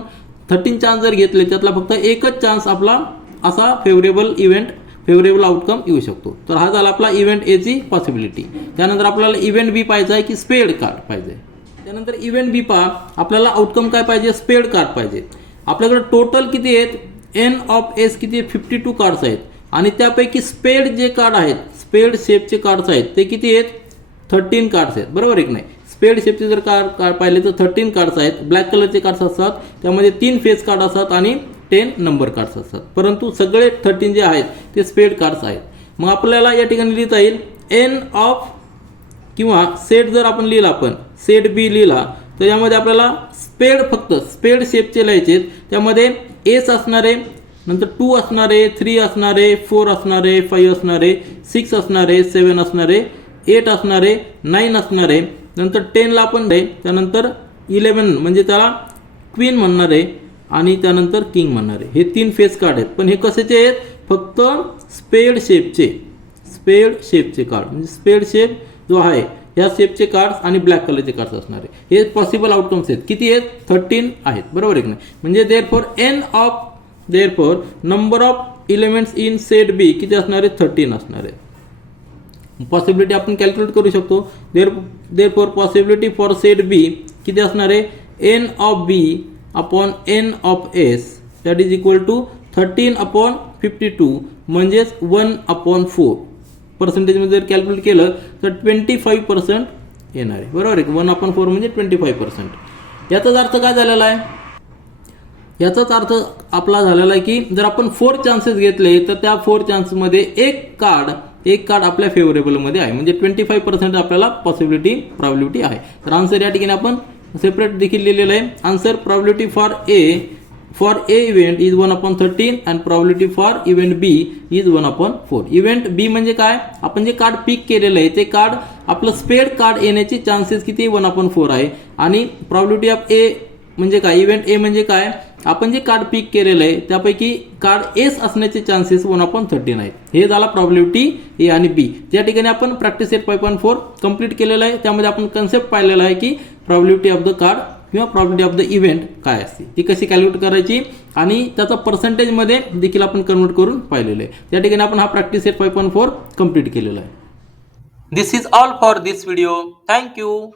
13 चान्स जर घेतले त्यातला फक्त एकच चान्स आपला असा फेवरेबल इव्हेंट फेवरेबल आउटकम येऊ शकतो. तर हा झाला आपला इव्हेंट एची पॉसिबिलिटी. त्यानंतर आपल्याला इव्हेंट बी पाहिजे आहे की स्पेड कार्ड पाहिजे. त्यानंतर इव्हेंट बी पहा, आपल्याला आउटकम काय पाहिजे, स्पेड कार्ड पाहिजे. आपल्याकडे टोटल किती आहेत, एन ऑफ एस किती आहेत, 52 कार्ड्स आहेत आणि त्यापैकी स्पेड जे कार्ड आहेत, स्पेड शेपचे कार्ड्स आहेत ते किती आहेत, 13 कार्ड्स आहेत. बरोबर आहे की नाही. स्पेड शेपचे जर कार्ड पाहिले तर 13 कार्ड्स आहेत. ब्लॅक कलरचे कार्ड्स असतात, त्यामध्ये 3 फेस कार्ड असतात आणि 10 नंबर कार्ड्स असतात. परंतु सगळे 13 जे आहेत ते स्पेड कार्ड्स आहेत. मग आपल्याला या ठिकाणी लिहिता येईल एन ऑफ किंवा सेट जर आपण लिहिला, आपण सेट बी लिहिला तर यामध्ये आपल्याला स्पेड फक्त स्पेड शेपचे लिहायचे. त्यामध्ये एस असणारे, नंतर 2 असणारे, 3 असणारे, 4 असणारे, 5 असणारे, 6 असणारे, 7 असणारे, 8 असणारे, 9 असणारे, नंतर 10ला आपण दे, त्यानंतर 11 म्हणजे त्याला क्वीन म्हणणार आहे आणि त्यानंतर किंग म्हणणार आहे. हे 3 फेस कार्ड आहेत. पण हे कशाचे आहेत, फक्त स्पेड शेपचे कार्ड, म्हणजे स्पेड शेप जो आहे या शेपचे कार्ड्स आणि ब्लॅक कलरचे कार्ड्स असणार आहे. हे पॉसिबल आउटकम्स आहेत. किती आहेत, 13 आहेत. बरोबर आहे की नाही. म्हणजे therefore number of elements in set B किती असणार आहे, 13 असणार आहे. पॉसिबिलिटी आपण कॅल्क्युलेट करू शकतो. Therefore possibility for set B किती असणार आहे, N of B upon N of S that is equal to 13 upon 52 म्हणजेच 1/4. पर्सेंटेजमध्ये जर कॅल्क्युलेट केलं तर 25% येणार आहे. बरोबर आहे. 1/4 म्हणजे 25%. याचाच अर्थ काय झालेला आहे, याचाच अर्थ आपला झालेला आहे की जर आपण 4 चान्सेस घेतले तर त्या 4 चान्समध्ये एक कार्ड आपल्या फेवरेबलमध्ये आहे. म्हणजे 25% आपल्याला प्रॉबिलिटी आहे. तर आन्सर या ठिकाणी आपण सेपरेट देखील लिहिलेलं आहे. Answer probability for A event is 1/13 and probability for event B is 1/4. Event B म्हणजे काय, आपण जे कार्ड पिक केलेलं आहे ते कार्ड आपलं स्पेड कार्ड येण्याचे चान्सेस किती, 1/4 आहे. आणि प्रॉबिलिटी ऑफ ए म्हणजे काय, इव्हेंट ए म्हणजे काय, आपण जे कार्ड पिक केलेलं आहे त्यापैकी कार्ड एस असण्याचे चान्सेस 1/13 आहेत. हे झाला प्रॉबिलिटी ए आणि बी. त्या ठिकाणी आपण प्रॅक्टिस सेट 5.4 कंप्लीट केलेलं आहे. त्यामध्ये आपण कन्सेप्ट पाहिलेला आहे की प्रॉबिलिटी ऑफ द कार्ड किंवा प्रॉबिलिटी ऑफ द इव्हेंट काय असते, ती कशी कॅल्क्युलेट करायची आणि त्याचा पर्सेंटेजमध्ये देखील आपण कन्वर्ट करून पाहिलेलं आहे. त्या ठिकाणी आपण हा प्रॅक्टिस सेट 5.4 कंप्लीट केलेला आहे. This is all for this video. Thank you.